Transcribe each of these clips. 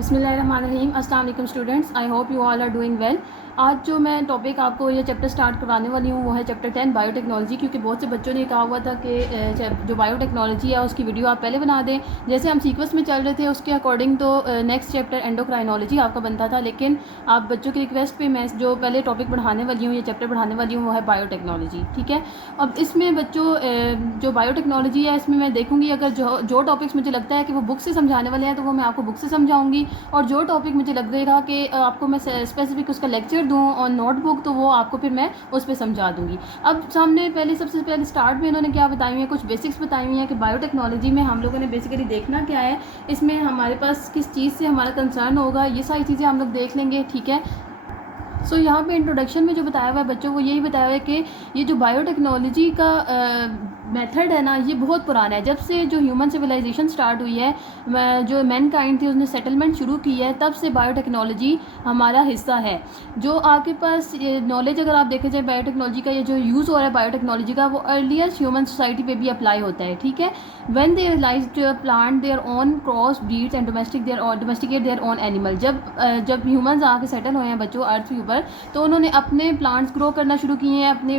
बिस्मिल्लाहिर्रहमानिर्रहीम। अस्सलाम वालेकुम students, I hope you all are doing well. आज जो मैं टॉपिक आपको ये चैप्टर स्टार्ट करवाने वाली हूँ वो है चैप्टर 10 बायोटेक्नोलॉजी, क्योंकि बहुत से बच्चों ने कहा हुआ था कि जो बायोटेक्नोलॉजी है उसकी वीडियो आप पहले बना दें। जैसे हम सीक्वेंस में चल रहे थे उसके अकॉर्डिंग तो नेक्स्ट चैप्टर एंडोक्राइनोलॉजी आपका बनता था, लेकिन आप बच्चों की रिक्वेस्ट पे मैं जो पहले टॉपिक बढ़ाने वाली हूँ, ये चैप्टर बढ़ाने वाली हूँ वो है बायोटेक्नोलॉजी। ठीक है, अब इसमें बच्चों जो बायोटेक्नोलॉजी है इसमें मैं देखूँगी अगर जो टॉपिक्स मुझे लगता है कि वो बुक से समझाने वाले हैं तो वो मैं आपको बुक से समझाऊँगी, और जो टॉपिक मुझे लगेगा कि आपको मैं स्पेसिफिक उसका लेक्चर दूँ और नोटबुक तो वो आपको फिर मैं उस पर समझा दूँगी। अब सामने सबसे पहले स्टार्ट में इन्होंने क्या बताई हुई है, कुछ बेसिक्स बताई हुई हैं कि बायोटेक्नोलॉजी में हम लोगों ने बेसिकली देखना क्या है, इसमें हमारे पास किस चीज़ से हमारा कंसर्न होगा, ये सारी चीज़ें हम लोग देख लेंगे। ठीक है, सो यहाँ पे इंट्रोडक्शन में जो बताया हुआ है बच्चों वो यही बताया हुआ है कि ये जो बायोटेक्नोलॉजी का मेथड है ना, ये बहुत पुराना है। जब से जो ह्यूमन सिविलाइजेशन स्टार्ट हुई है, जो मैनकाइंड थी उसने सेटलमेंट शुरू की है, तब से बायोटेक्नोलॉजी हमारा हिस्सा है। जो आपके पास नॉलेज अगर आप देखे जाए बायोटेक्नोलॉजी का, ये जो यूज़ हो रहा है बायोटेक्नोलॉजी का वो अर्लीस्ट ह्यूमन सोसाइटी पे भी अप्लाई होता है। ठीक है, when they realise to plant their own cross breeds and domesticate their own animal. जब ह्यूमन्स आके सेटल हुए हैं बच्चों अर्थ के ऊपर, तो उन्होंने अपने प्लांट्स ग्रो करना शुरू किए हैं, अपने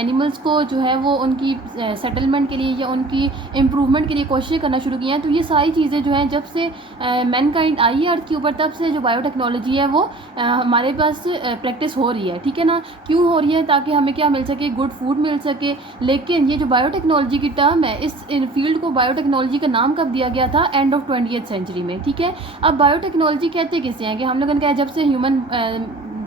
एनिमल्स को जो है वो उनकी सेटलमेंट के लिए या उनकी इम्प्रूवमेंट के लिए कोशिशें करना शुरू की हैं। तो ये सारी चीज़ें जो हैं जब से मैनकाइंड आई है अर्थ के ऊपर, तब से जो बायोटेक्नोलॉजी है वो हमारे पास प्रैक्टिस हो रही है। ठीक है ना, क्यों हो रही है? ताकि हमें क्या मिल सके, गुड फूड मिल सके। लेकिन ये जो बायोटेक्नोलॉजी की टर्म है, इस फील्ड को बायोटेक्नोलॉजी का नाम कब दिया गया था? एंड ऑफ 20th सेंचुरी में। ठीक है, अब बायोटेक्नोलॉजी कहते किसे हैं कि हम लोगों ने कहा जब से ह्यूमन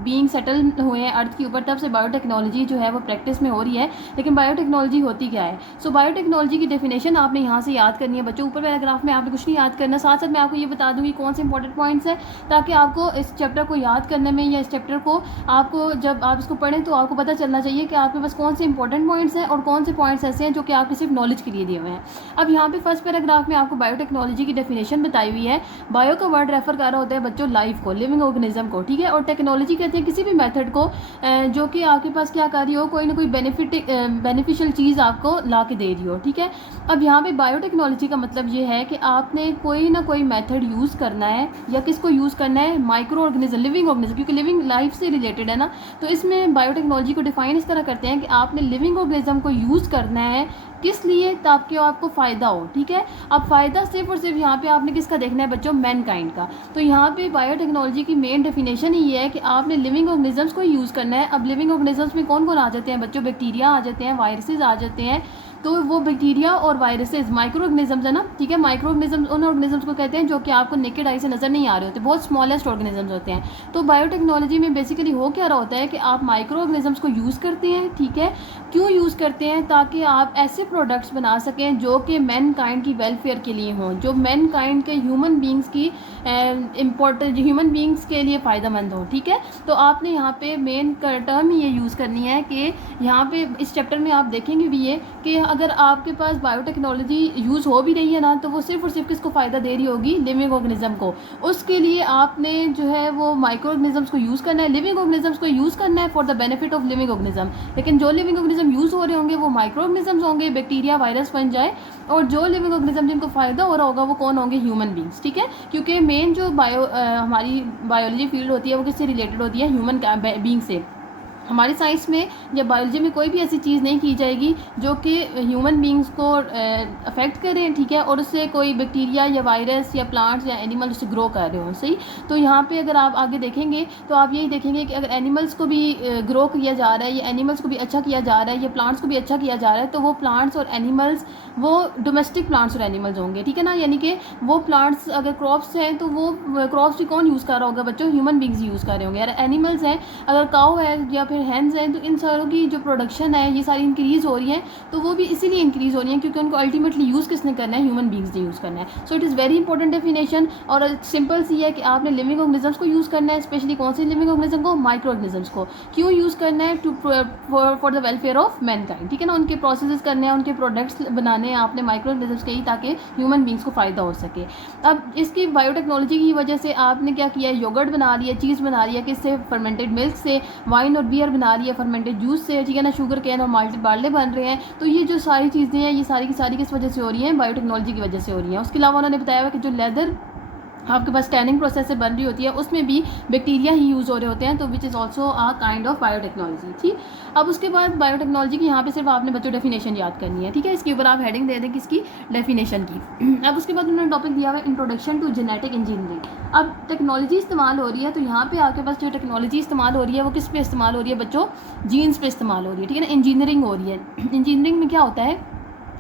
बीइंग सेटल हुए हैं अर्थ के ऊपर, तब से बायोटेक्नोलॉजी जो है वो प्रैक्टिस में हो रही है। लेकिन बायोटेक्नोलॉजी होती क्या है? सो बायोटेक्नोलॉजी की डेफिनेशन आपने यहाँ से याद करनी है बच्चों। ऊपर पैराग्राफ में आपने कुछ नहीं याद करना, साथ साथ मैं आपको ये बता दूंगी कौन से इंपॉर्टेंट पॉइंट्स हैं, ताकि आपको इस चैप्टर को याद करने में या इस चैप्टर को आपको जब आप इसको पढ़ें तो आपको पता चलना चाहिए कि आपके पास कौन से इंपॉर्टेंट पॉइंट्स हैं और कौन से पॉइंट्स ऐसे हैं जो कि आपके सिर्फ नॉलेज के लिए दिए हुए हैं। अब यहाँ पे फर्स्ट पैराग्राफ में आपको बायोटेक्नोलॉजी की डेफिनेशन बताई हुई है। बायो का वर्ड रेफर कर रहा होता है बच्चों लाइफ को, लिविंग ऑर्गेनिज्म को। ठीक है, और टेक्नोलॉजी कहते हैं किसी भी मेथड को जो कि आपके पास क्या कर रही हो, कोई ना कोई बेनिफिशियल चीज़ आपको ला के दे रही हो। ठीक है, अब यहाँ पे बायोटेक्नोलॉजी का मतलब ये है कि आपने कोई ना कोई मेथड यूज़ करना है, या किसको यूज़ करना है? माइक्रो ऑर्गेनिज्म, लिविंग ऑर्गेनिज्म, क्योंकि लिविंग लाइफ से रिलेटेड है ना। तो इसमें बायोटेक्नोलॉजी को डिफाइन इस तरह करते हैं कि आपने लिविंग ऑर्गेनिज्म को यूज़ करना है, किस लिए? ताकि आपको फ़ायदा हो। ठीक है, अब फ़ायदा सिर्फ और सिर्फ यहाँ पे आपने किसका देखना है बच्चों? मैनकाइंड का। तो यहाँ पे बायोटेक्नोलॉजी की मेन डेफिनेशन ही ये है कि आपने लिविंग ऑर्गेनिजम्स को यूज़ करना है। अब लिविंग ऑर्गेनिजम्स में कौन कौन आ जाते हैं बच्चों? बैक्टीरिया आ जाते हैं, वायरसेस आ जाते हैं। तो वो बैक्टीरिया और वायरसेस माइक्रो ऑर्गेनिजम्स है ना। ठीक है, माइक्रो ऑर्गेनिजम्स उन ऑर्गेनिजम्स को कहते हैं जो कि आपको नेकेड आई से नज़र नहीं आ रहे होते, बहुत स्मॉलेस्ट ऑर्गेनिजम्स होते हैं। तो बायोटेक्नोलॉजी में बेसिकली हो क्या रहा होता है कि आप माइक्रो ऑर्गेनिजम्स को यूज़ करते हैं। ठीक है, क्यों यूज़ करते हैं? ताकि आप ऐसे प्रोडक्ट्स बना सकें जो कि मैन काइंड की वेलफेयर के लिए हों, जो मैन काइंड के ह्यूमन बींग्स की इम्पोर्टेंट ह्यूमन बींग्स के लिए फ़ायदेमंद हो। ठीक है, तो आपने यहाँ पे मेन टर्म ये यूज़ करनी है कि यहाँ पे इस चैप्टर में आप देखेंगे भी ये कि अगर आपके पास बायोटेक्नोलॉजी यूज़ हो भी रही है ना, तो वो सिर्फ और सिर्फ किसको फ़ायदा दे रही होगी? लिविंग ऑर्गेनिज्म को। उसके लिए आपने जो है वो माइक्रो ऑर्गेनिजम्स को यूज़ करना है, लिविंग ऑर्गेनिजम्स को यूज़ करना है for the benefit of living organism. लेकिन जो लिविंग ऑर्गेनिज्म यूज़ हो रहे होंगे वो माइक्रो ऑर्गेनिजम्स होंगे, बैक्टीरिया वायरस बन जाए, और जो लिविंग ऑर्गेनिज्म जिनको फ़ायदा हो रहा होगा वो कौन होंगे? Human beings. ठीक है, क्योंकि मेन जो हमारी बायोलॉजी फील्ड होती है वो किससे रिलेटेड होती है? ह्यूमन बींग से। हमारी साइंस में या बायोलॉजी में कोई भी ऐसी चीज़ नहीं की जाएगी जो कि ह्यूमन बींग्स को अफेक्ट करें। ठीक है, और उससे कोई बैक्टीरिया या वायरस या प्लांट्स या एनिमल उससे ग्रो कर रहे हो। सही, तो यहाँ पे अगर आप आगे देखेंगे तो आप यही देखेंगे कि अगर एनिमल्स को भी ग्रो किया जा रहा है, या एनिमल्स को भी अच्छा किया जा रहा है, या प्लांट्स को भी अच्छा किया जा रहा है, तो वो प्लांट्स और एनिमल्स वो डोमेस्टिक प्लांट्स और एनिमल्स होंगे। ठीक है ना, यानी कि वो प्लांट्स अगर क्रॉप्स हैं तो वो क्रॉप्स भी कौन यूज़ कर रहा होगा बच्चों? ह्यूमन बींग्स यूज़ कर रहे होंगे। यार एनिमल्स हैं, अगर काऊ है या फिर हैंस हैं, तो इन सारों की जो प्रोडक्शन है ये सारी इंक्रीज़ हो रही है, तो वो भी इसीलिए इंक्रीज़ हो रही है क्योंकि उनको अल्टीमेटली यूज़ किसने करना है? ह्यूमन बींग्स ने यूज़ करना है। So it is very important definition, और सिंपल सी है कि आपने लिविंग ऑर्गेनिजम्स को यूज़ करना है, स्पेशली कौन से लिविंग ऑर्गेनिज्म को? माइक्रो ऑर्गेनिजम्स को। क्यों यूज़ करना है? For the welfare of Mankind. ठीक है ना, उनके प्रोसेस करने हैं, उनके प्रोडक्ट्स बनाने हैं आपने माइक्रो ऑर्गेनिजम्स के ही, ताकि ह्यूमन बींग्स को फ़ायदा हो सके। अब इसकी बायोटेक्नोलॉजी की वजह से आपने क्या किया? योगर्ट बना लिया, चीज़ बना लिया, किससे? फर्मेंटेड मिल्क से। वाइन और बियर बना लिया फर्मेंटेड जूस से। ठीक है ना, शुगर केन और माल्टेड बार्ले बन रहे हैं। तो ये जो सारी चीज़ें हैं ये सारी की सारी किस वजह से हो रही हैं? बायोटेक्नोलॉजी की वजह से हो रही हैं। उसके अलावा उन्होंने बताया हुआ कि जो लेदर आपके पास टैनिंग प्रोसेस से बन रही होती है, उसमें भी बैक्टीरिया ही यूज़ हो रहे होते हैं, तो which is also a kind of biotechnology. ठीक, अब उसके बाद बायोटेक्नोलॉजी की यहाँ पे सिर्फ आपने बच्चों डेफिनेशन याद करनी है, ठीक है। इसके ऊपर आप हेडिंग दे दें किसकी, डेफिनेशन की। अब उसके बाद उन्होंने टॉपिक दिया हुआ है इंट्रोडक्शन टू जेनेटिक इंजीनियरिंग। अब टेक्नोलॉजी इस्तेमाल हो रही है, तो यहाँ पे आपके पास जो टेक्नोलॉजी इस्तेमाल हो रही है वो किस पे इस्तेमाल हो रही है बच्चों, जीन्स पे इस्तेमाल हो रही है, ठीक है ना। इंजीनियरिंग हो रही है। इंजीनियरिंग में क्या होता है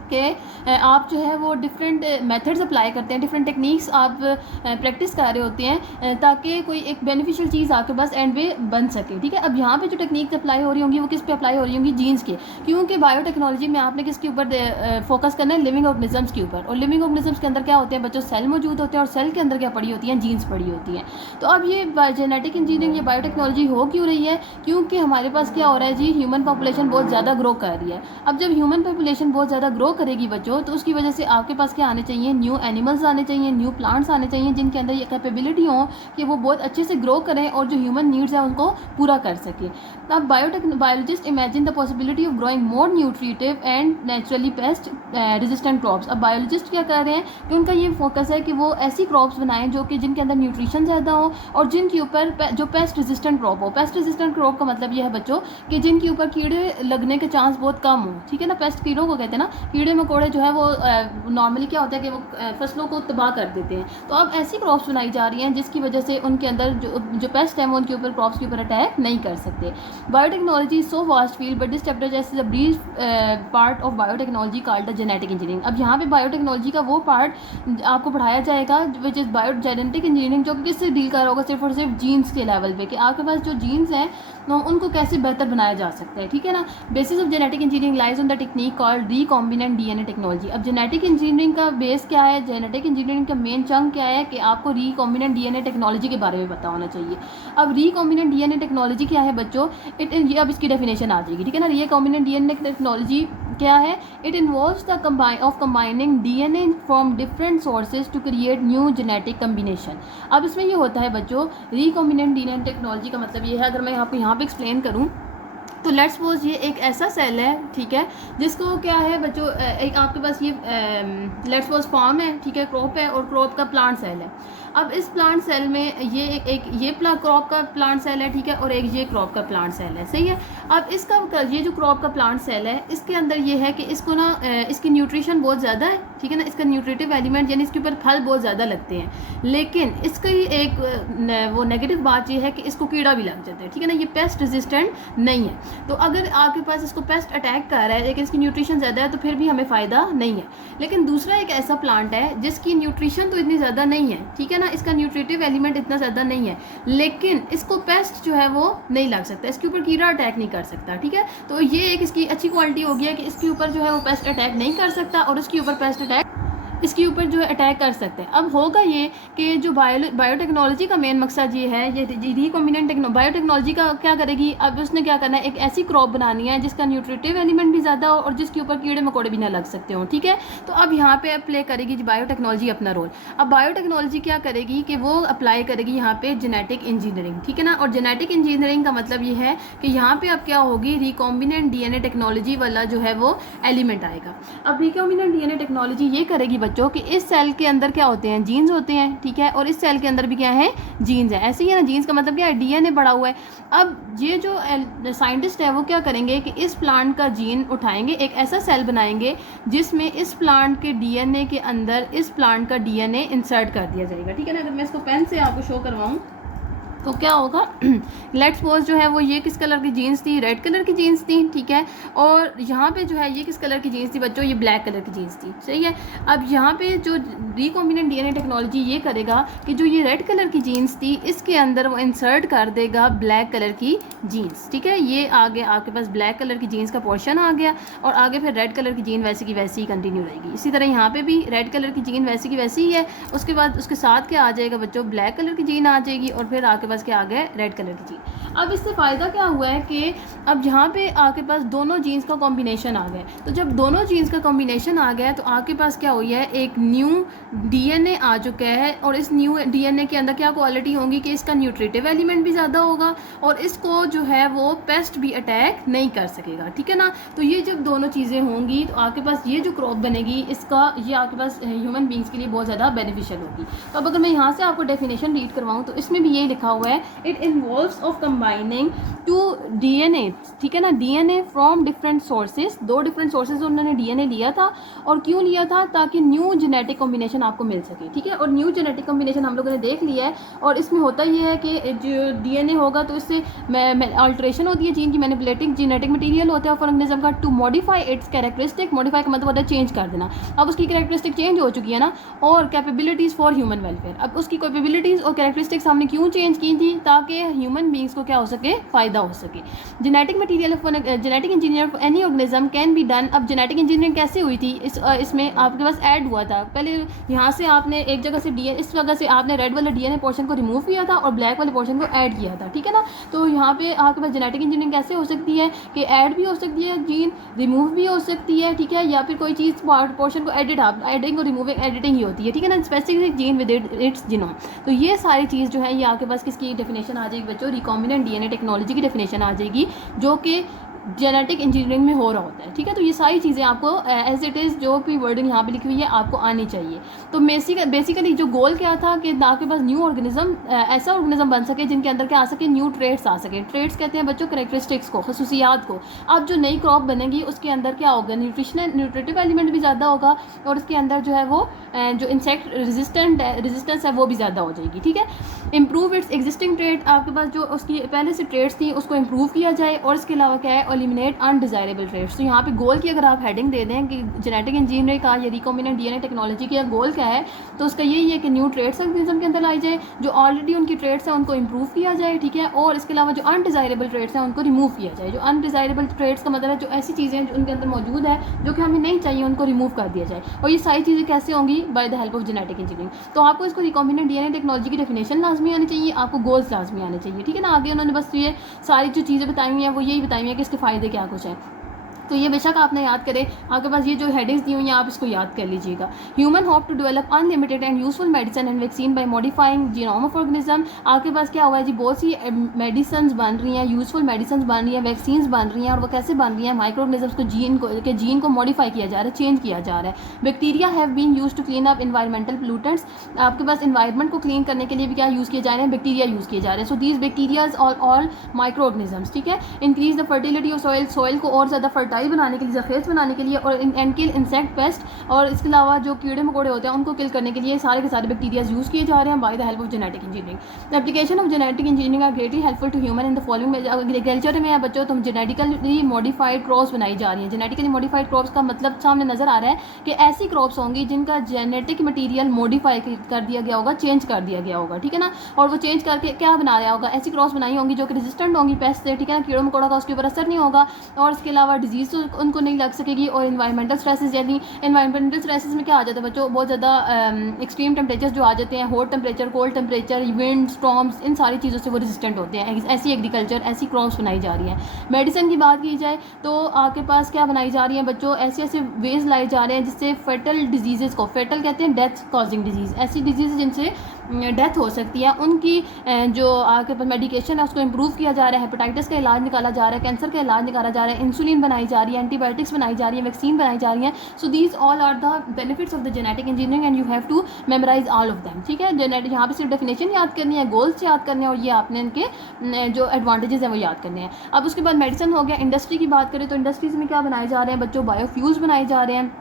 कि आप जो है वो डिफरेंट मेथड्स अप्लाई करते हैं, डिफरेंट टेक्निक्स आप प्रैक्टिस कर रहे होते हैं ताकि कोई एक बेनिफिशियल चीज़ आपके पास एंड में बन सके, ठीक है। अब यहाँ पे जो टेक्निक्स अप्लाई हो रही होंगी वो किस पे अप्लाई हो रही होंगी, जीन्स के, क्योंकि बायोटेक्नोलॉजी में आपने किसके ऊपर फोकस करना है, लिविंग ऑर्गेनिजम्स के ऊपर। और लिविंग ऑर्गेनिजम्स के अंदर क्या होते हैं बच्चों, सेल मौजूद होते हैं, और सेल के अंदर क्या पड़ी होती हैं, जीन्स पड़ी होती हैं। तो अब ये जेनेटिक इंजीनियरिंग या बायोटेक्नोलॉजी हो क्यों रही है, क्योंकि हमारे पास क्या हो रहा है जी, ह्यूमन पॉपुलेशन बहुत ज़्यादा ग्रो कर रही है। अब जब ह्यूमन पॉपुलेशन बहुत ज़्यादा ग्रो करेगी बच्चों, तो उसकी वजह से आपके पास क्या आने चाहिए, न्यू एनिमल्स आने चाहिए, न्यू प्लांट्स आने चाहिए, जिनके अंदर ये कैपेबिलिटी हो कि वो बहुत अच्छे से ग्रो करें और जो ह्यूमन नीड्स हैं उनको पूरा कर सके। अब biologist imagine the possibility of growing more nutritive and naturally pest resistant crops. अब बायोलॉजिस्ट क्या कर रहे हैं कि उनका ये फोकस है कि वो ऐसी क्रॉप्स बनाएं जो कि जिनके अंदर न्यूट्रिशन ज़्यादा हो और जिनके ऊपर जो पेस्ट रेजिस्टेंट क्रॉप हो। पेस्ट रेजिस्टेंट क्रॉप का मतलब ये है बच्चों कि जिनके ऊपर कीड़े लगने के चांस बहुत कम हो, ठीक है ना। पेस्ट कीड़ों को कहते हैं ना, कीड़े मकोड़े जो है वो नॉर्मली क्या होता है कि वो फसलों को तबाह कर देते हैं। तो अब ऐसी क्रॉप्स बनाई जा रही हैं जिसकी वजह से उनके अंदर जो पेस्ट है वो उनके ऊपर क्रॉप्स के ऊपर अटैक नहीं कर सकते। Biotechnology is so vast field but this chapter जैसे the brief part of biotechnology called the genetic engineering. अब यहाँ पे बायोटेक्नोलॉजी का वो पार्ट आपको पढ़ाया जाएगा which is bio genetic engineering, जो कि किससे डील कर रहा होगा, सिर्फ और सिर्फ जीन्स के लेवल पे, कि आपके पास जो जीन्स हैं उनको कैसे बेहतर बनाया जा सकता है, ठीक है ना। Basis of genetic engineering lies on the technique called recombinant DNA technology. अब जेनेटिक इंजीनियरिंग का बेस क्या है, जेनेटिक इंजीनियरिंग का मेन चंक क्या है कि आपको रिकॉम्बिनेंट डीएनए टेक्नोलॉजी के बारे में पता होना चाहिए। अब रिकॉम्बिनेंट डीएनए टेक्नोलॉजी क्या है बच्चों, अब इसकी डेफिनेशन आ जाएगी, ठीक है ना। रिकॉम्बिनेंट डीएनए टेक्नोलॉजी क्या है, it involves the combining DNA from different sources to create new genetic combination. अब इसमें ये होता है बच्चों, रिकॉम्बिनेंट डीएनए टेक्नोलॉजी का मतलब ये है, अगर मैं यहाँ पे एक्सप्लेन करूँ तो लेट्स सपोज ये एक ऐसा सेल है, ठीक है, जिसको क्या है बच्चों, एक आपके पास ये लेट्स सपोज फॉर्म है, ठीक है, क्रॉप है, और क्रॉप का प्लांट सेल है। अब इस प्लांट सेल में ये क्रॉप का प्लांट सेल है, ठीक है, और एक ये क्रॉप का प्लांट सेल है, सही है। अब इसका ये जो क्रॉप का प्लांट सेल है, इसके अंदर ये है कि इसको ना इसकी न्यूट्रिशन बहुत ज़्यादा है, ठीक है ना, इसका न्यूट्रिटिव एलिमेंट यानी इसके ऊपर फल बहुत ज़्यादा लगते हैं, लेकिन इसकी एक वो नेगेटिव बात ये है कि इसको कीड़ा भी लग जाता है, ठीक है ना, ये पेस्ट रेजिस्टेंट नहीं है। तो अगर आपके पास इसको पेस्ट अटैक कर रहा है लेकिन इसकी न्यूट्रिशन ज़्यादा है तो फिर भी हमें फ़ायदा नहीं है। लेकिन दूसरा एक ऐसा प्लांट है जिसकी न्यूट्रिशन तो इतनी ज़्यादा नहीं है, ठीक है ना, इसका न्यूट्रिटिव एलिमेंट इतना ज़्यादा नहीं है, लेकिन इसको पेस्ट जो है वो नहीं लग सकता, इसके ऊपर कीड़ा अटैक नहीं कर सकता, ठीक है। तो ये एक इसकी अच्छी क्वालिटी हो गया कि इसके ऊपर जो है वो पेस्ट अटैक नहीं कर सकता और इसके ऊपर पेस्ट अटैक इसके ऊपर जो है अटैक कर सकते हैं। अब होगा ये कि जो बायोटेक्नोलॉजी का मेन मकसद ये है, ये रिकॉम्बिनेंट बायोटेक्नोलॉजी का क्या करेगी, अब उसने क्या करना है, एक ऐसी क्रॉप बनानी है जिसका न्यूट्रिटिव एलिमेंट भी ज़्यादा हो और जिसके ऊपर कीड़े मकोड़े भी ना लग सकते हो, ठीक है। तो अब यहाँ पे प्ले करेगी बायोटेक्नोलॉजी अपना रोल। अब बायोटेक्नोलॉजी क्या करेगी कि वो अप्लाई करेगी यहाँ पे जेनेटिक इंजीनियरिंग, ठीक है ना। और जेनेटिक इंजीनियरिंग का मतलब ये है कि यहाँ पे अब क्या होगी, रिकॉम्बिनेंट डीएनए टेक्नोलॉजी वाला जो है वो एलिमेंट आएगा। अब रिकॉम्बिनेंट डीएनए टेक्नोलॉजी ये करेगी जो कि इस सेल के अंदर क्या होते हैं, जीन्स होते हैं, ठीक है, और इस सेल के अंदर भी क्या है, जीन्स है। ऐसे ही है ना, जीन्स का मतलब क्या है, डीएनए पड़ा हुआ है। अब ये जो साइंटिस्ट है वो क्या करेंगे कि इस प्लांट का जीन उठाएंगे, एक ऐसा सेल बनाएंगे जिसमें इस प्लांट के डीएनए के अंदर इस प्लांट का डीएनए इंसर्ट कर दिया जाएगा, ठीक है ना। अगर मैं इसको पेन से आपको शो करवाऊँ तो क्या होगा, लेट्स सपोज जो है वो ये किस कलर की जीन्स थी, रेड कलर की जीन्स थी, ठीक है, और यहाँ पे जो है ये किस कलर की जीन्स थी बच्चों, ये ब्लैक कलर की जीन्स थी, सही है। अब यहाँ पे जो रिकॉम्बिनेंट डीएनए टेक्नोलॉजी ये करेगा कि जो ये रेड कलर की जीन्स थी इसके अंदर वो इंसर्ट कर देगा ब्लैक कलर की जीन्स, ठीक है। ये आगे आपके पास ब्लैक कलर की जीन्स का पोर्शन आ गया और आगे फिर रेड कलर की जीन वैसे की वैसी ही कंटिन्यू रहेगी। इसी तरह यहाँ पे भी रेड कलर की जीन वैसी की वैसी ही है, उसके बाद उसके साथ क्या आ जाएगा बच्चों, ब्लैक कलर की जीन आ जाएगी और फिर आगे पास क्या आ गया, रेड कलर की चीज़। अब इससे फ़ायदा क्या हुआ है कि अब यहाँ पे आपके पास दोनों जीन्स का कॉम्बिनेशन आ गया। तो जब दोनों जीन्स का कॉम्बिनेशन आ गया तो आपके पास क्या हुई है, एक न्यू डीएनए आ चुका है। और इस न्यू डीएनए के अंदर क्या क्वालिटी होंगी कि इसका न्यूट्रिटिव एलिमेंट भी ज़्यादा होगा और इसको जो है वो पेस्ट भी अटैक नहीं कर सकेगा, ठीक है ना। तो ये जब दोनों चीज़ें होंगी तो आपके पास ये जो क्रॉप बनेगी इसका, ये आपके पास ह्यूमन बींग्स के लिए बहुत ज़्यादा बेनिफिशियल होगी। तो अब अगर मैं यहाँ से आपको डेफिनेशन रीड करवाऊँ तो इसमें भी यही लिखा हुआ है, it involves of combining two DNA, ठीक है ना, डीएनए फ्रॉम डिफरेंट सोर्सेज। दो डिफरेंट सोर्सेज से उन्होंने डीएनए लिया था। और क्यों लिया था, ताकि न्यू जेनेटिक कॉम्बिनेशन आपको मिल सके, ठीक है। और न्यू जेनेटिक कॉम्बिनेशन हम लोगों ने देख लिया है। और इसमें होता ये है कि जो डीएनए होगा तो इससे अल्ट्रेशन होती है, जीन की मैनिपुलेटिंग जेनेटिक मटेरियल होता है ऑर्गेनिज्म का, to modify its characteristic. Modify का मतलब होता है चेंज कर देना। अब उसकी कैरेक्टरिस्टिक चेंज हो चुकी है ना, और कैपेबिलिटीज़ फॉर ह्यूमन वेलफेयर। अब उसकी कैपेबिलिटीज़ और कैरेक्टरिस्टिक्स हमने क्यों चेंज की थी, ताकि ह्यूमन बींग्स को क्या हो सके, फ़ायदा हो सके। Genetic material genetic engineer for any organism can be done. अब जेनेटिक इंजीनियरिंग कैसे हुई थी, इसमें आपके पास ऐड हुआ था। पहले यहाँ से आपने एक जगह से डीएनए, इस जगह से आपने रेड वाले डीएनए पोर्शन को रिमूव किया था और ब्लैक वाले पोर्शन को ऐड किया था, ठीक है ना। तो यहाँ पे आपके पास जेनेटिक इंजीनियरिंग कैसे हो सकती है कि ऐड भी हो सकती है जीन, रिमूव भी हो सकती है, ठीक है, या फिर कोई चीज़ पोर्शन को एडिंग और रिमूविंग एडिटिंग ही होती है, ठीक है ना, specific gene with its genome. तो ये सारी चीज़ जो है ये आपके पास किसकी डेफिनेशन आ जाएगी बच्चों, रिकॉम्बिनेंट डीएनए टेक्नोलॉजी की डेफिनेशन आ जाएगी, जो कि जेनेटिक इंजीनियरिंग में हो रहा होता है, ठीक है। तो ये सारी चीज़ें आपको एज इट इज़ जो भी वर्डिंग यहाँ पे लिखी हुई है आपको आनी चाहिए। तो बेसिकली जो गोल क्या था कि आपके पास न्यू ऑर्गेनिज्म, ऐसा ऑर्गेनिज्म बन सके जिनके अंदर क्या आ सके, न्यू ट्रेड्स आ सके। ट्रेड्स कहते हैं बच्चों कैरेक्टरिस्टिक्स को, खसूसियात को। अब जो नई क्रॉप बनेगी उसके अंदर क्या होगा, न्यूट्रिटिव एलिमेंट भी ज़्यादा होगा और उसके अंदर जो है वो जो इंसेक्ट रेजिस्टेंस है वो भी ज़्यादा हो जाएगी, ठीक है। इंप्रूव इट्स एग्जिस्टिंग ट्रेड, आपके पास जो उसकी पहले से ट्रेड्स थी उसको इंप्रूव किया जाए। और इसके अलावा क्या है, एलिमिनेट अनडिजायरेबल ट्रेड्स। तो यहाँ पे गोल की अगर आप हेडिंग दे दें कि जेनेटिक इंजीनियरिंग का या रिकॉम्बिनेंट डीएनए टेक्नोलॉजी का गोल क्या है, तो उसका यही है कि न्यू ट्रेड्स ऑर्गेनिज्म के अंदर लाई जाए, जो ऑलरेडी उनकी ट्रेड्स हैं उनको इंप्रूव किया जाए, ठीक है। और इसके अलावा जो अनडिजायरेबल ट्रेड्स हैं उनको रिमूव किया जाए। जो अनडिजायरेबल ट्रेड्स का मतलब है जो ऐसी चीज़ें जो उनके अंदर मौजूद है जो कि हमें नहीं चाहिए उनको रिमूव कर दिया जाए। और ये सारी चीज़ें कैसे होंगी, bye the help of genetic engineering. तो आपको इसको रिकॉम्बिनेंट डीएनए टेक्नोलॉजी की डेफिनेशन लाजमी आनी चाहिए, आपको गोल्स लाजमी आने चाहिए, ठीक है ना। आगे उन्होंने बस ये सारी जो चीज़ें बताई हुई हैं वो यही बताई हुई हैं कि इसके फ़ायदे क्या कुछ हैं। तो ये बेशक आपने याद करें, आपके पास ये जो हेडिंग्स दी हुई हैं आप इसको याद कर लीजिएगा। Human hope to develop unlimited and useful medicine and vaccine by modifying genome of organism. आपके पास क्या हुआ है जी, बहुत सी मेडिसिन बन रही हैं, यूजफुल मेडिसिन बन रही हैं, वैक्सीन बन रही हैं। और वो कैसे बन रही हैं, माइक्रो ऑर्गेनिजम्स को जीन को मॉडिफाई किया जा रहा है, चेंज किया जा रहा है। Bacteria have been use to clean up environmental pollutants. आपके पास इन्वायरमेंट को क्लीन करने के लिए भी क्या यूज़ किए जा रहे हैं, बैक्टीरिया यूज़ किए जा रहे हैं। So these bacterias all micro organisms, ठीक है। Increase the fertility of soil, soil को और ज़्यादा फर्टाइल बनाने के लिए, जफेज बनाने के लिए। और एंड किल इंसेक्ट पेस्ट, और इसके अलावा जो कीड़े मकोड़े होते हैं उनको किल करने के लिए सारे के सारे बैक्टीरियाज यूज़ किए जा रहे हैं by the help of genetic engineering. Application of genetic engineering are greatly helpful to human in the following. Agriculture में बच्चों तो जेनेटिकली मॉडिफाइड क्रॉप्स बनाई जा रही हैं। जेनेटिकली मॉडिफाइड क्रॉप्स का मतलब सामने नजर आ रहा है कि ऐसी क्रॉप्स होंगी जिनका जेनेटिक मटीरियल मॉडिफाई कर दिया गया होगा, चेंज कर दिया गया होगा, ठीक है ना। और वो चेंज करके क्या बनाया होगा, ऐसी क्रॉप्स बनाई होंगी जो कि रेजिस्टेंट होंगी पेस्ट से, ठीक है ना, कीड़ों मकोड़ों का उसके ऊपर असर नहीं होगा। और इसके अलावा डिजीज़ तो उनको नहीं लग सकेगी। और इन्वायरमेंटल स्ट्रेसेस, यानी इन्वायरमेंटल स्ट्रेसेस में क्या आ जाता है बच्चों, बहुत ज़्यादा एक्सट्रीम टेम्परेचर जो आ जाते हैं, hot temperature, cold temperature, wind, storms, इन सारी चीज़ों से वो रेजिस्टेंट होते हैं। ऐसी एग्रीकल्चर, ऐसी क्रॉप्स बनाई जा रही हैं। मेडिसिन की बात की जाए तो आपके पास क्या बनाई जा रही है बच्चों, ऐसे ऐसे वेज लाए जा रहे हैं जिससे फेटल डिजीज़ को, फेटल कहते हैं डेथ कॉजिंग डिजीज़, ऐसी डिजीज़ जिनसे डेथ हो सकती है, उनकी जो आपके पास मेडिकेशन है उसको इंप्रूव किया जा रहा है। हेपेटाइटिस का इलाज निकाला जा रहा है, कैंसर का इलाज निकाला जा रहा है, इंसुलिन बनाई जा रही है, एंटीबायोटिक्स बनाई जा रही है, वैक्सीन बनाई जा रही है। So these all are the benefits of the genetic engineering and you have to memorise all of them, ठीक है। जेनेटिक यहाँ पे सिर्फ डेफिनेशन याद करनी है, गोल्स याद करने हैं और ये आपने इनके जो एडवांटेजेस हैं वो याद करने हैं। अब उसके बाद मेडिसिन हो गया। इंडस्ट्री की बात करें तो इंडस्ट्रीज़ में क्या बनाए जा रहे हैं बच्चों, बायोफ्यूल्स बनाए जा रहे हैं,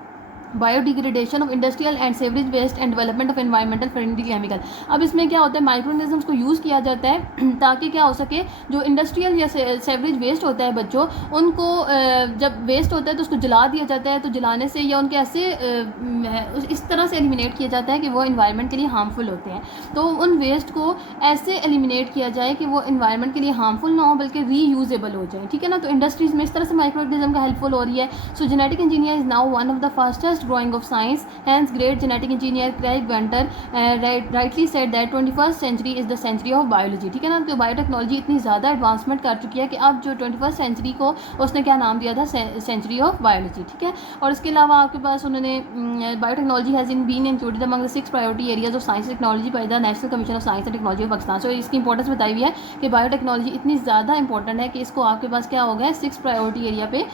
biodegradation of industrial and sewerage waste and development of environmental friendly chemical. अब इसमें क्या होता है, माइक्रोऑर्गेनिजम्स को यूज़ किया जाता है ताकि क्या हो सके, जो इंडस्ट्रियल या सेवरेज वेस्ट होता है बच्चों, उनको जब वेस्ट होता है तो उसको जला दिया जाता है। तो जलाने से या उनके ऐसे इस तरह से एलिमिनेट किया जाता है कि वो इन्वायरमेंट के लिए हार्मफुल होते हैं। तो उन वेस्ट को ऐसे एलिमिनेट किया जाए कि वो इन्वायरमेंट के लिए हार्मफुल ना हो बल्कि रीयूजेबल हो जाए, ठीक है ना। तो इंडस्ट्रीज़ में इस तरह से माइक्रोऑर्गेनिज्म का हेल्पफुल हो रही है। So genetic engineer is now one of the fastest first drawing of science, hence great genetic engineer Craig Venter rightly said that 21st century is the century of biology. ठीक है ना, तो biotechnology इतनी ज़्यादा advancement कर चुकी है कि अब जो 21st सेंचुरी को उसने क्या नाम दिया था, सेंचुरी ऑफ बायोलॉजी। ठीक है, और इसके अलावा आपके पास उन्होंने biotechnology has been included among the 6 priority areas of science technology by the national commission of science and technology of Pakistan. सो इसकी इंपॉर्टेंस बताई हुई है कि बायोटेक्नोलॉजी इतनी ज़्यादा इंपॉर्टेंट है कि इसको आपके पास क्या हो गया, 6 प्रायोरिटी एरिया पे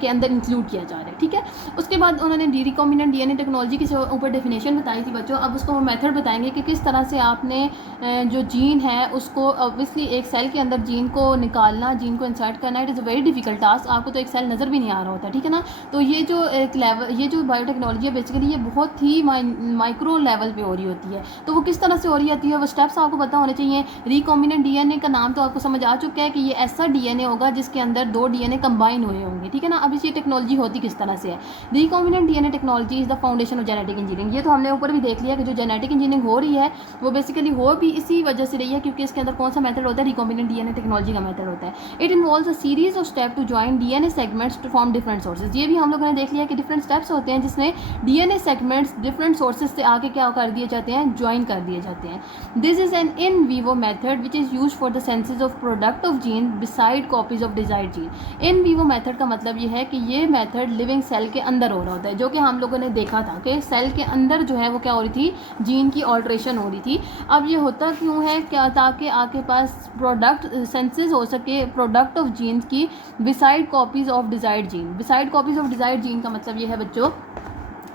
के अंदर इंक्लूड किया जा रहा है। ठीक है, उसके बाद उन्होंने रिकॉम्बिनेंट डीएनए टेक्नोलॉजी के ऊपर डेफिनेशन बताई थी बच्चों। अब उसको वो मेथड बताएंगे कि किस तरह से आपने जो जीन है उसको ऑब्वियसली एक सेल के अंदर जीन को निकालना, जीन को इंसर्ट करना, it is a very difficult task. आपको तो एक सेल नज़र भी नहीं आ रहा होता। ठीक है ना, तो ये जो एक लेवल, ये जो बायोटेक्नोलॉजी है बेसिकली ये बहुत ही माइक्रो लेवल पे हो रही होती है। तो वो किस तरह से हो रही होती है, वो स्टेप्स आपको पता होने चाहिए। रिकॉम्बिनेंट डीएनए का नाम तो आपको समझ आ चुका है कि ये ऐसा डीएनए होगा जिसके अंदर 2 डीएनए कंबाइन हुए होंगे। ठीक है ना, अब इस ये टेक्नोलॉजी होती किस तरह से है। Recombinant DNA technology is the foundation of genetic engineering. ये तो हमने ऊपर भी देख लिया कि जो जेनेटिक इंजीनियरिंग हो रही है वो बेसिकली हो भी इसी वजह से रही है क्योंकि इसके अंदर कौन सा मेथड होता है, रिकॉम्बिनेंट डीएनए टेक्नोलॉजी का मेथड होता है। It involves a series of step to join DNA segments to form different sources. ये भी हम लोगों ने देख लिया कि डिफरेंट स्टेप्स होते हैं जिसमें डीएनए सेगमेंट्स डिफरेंट सोर्सेज से आके क्या कर दिए जाते हैं, ज्वाइन कर दिए जाते हैं। This is an in vivo method which is use for the senses of product of gene beside copies of desired gene. In vivo method का मतलब ये है कि ये मेथड लिविंग सेल के अंदर हो रहा होता है, जो कि हम लोगों ने देखा था कि सेल के अंदर जो है वो क्या हो रही थी, जीन की ऑल्ट्रेशन हो रही थी। अब ये होता क्यों है, क्या ताकि आपके पास प्रोडक्ट सेंसेस हो सके प्रोडक्ट ऑफ जीन की beside copies of desired gene. Beside copies of desired gene का मतलब ये है बच्चों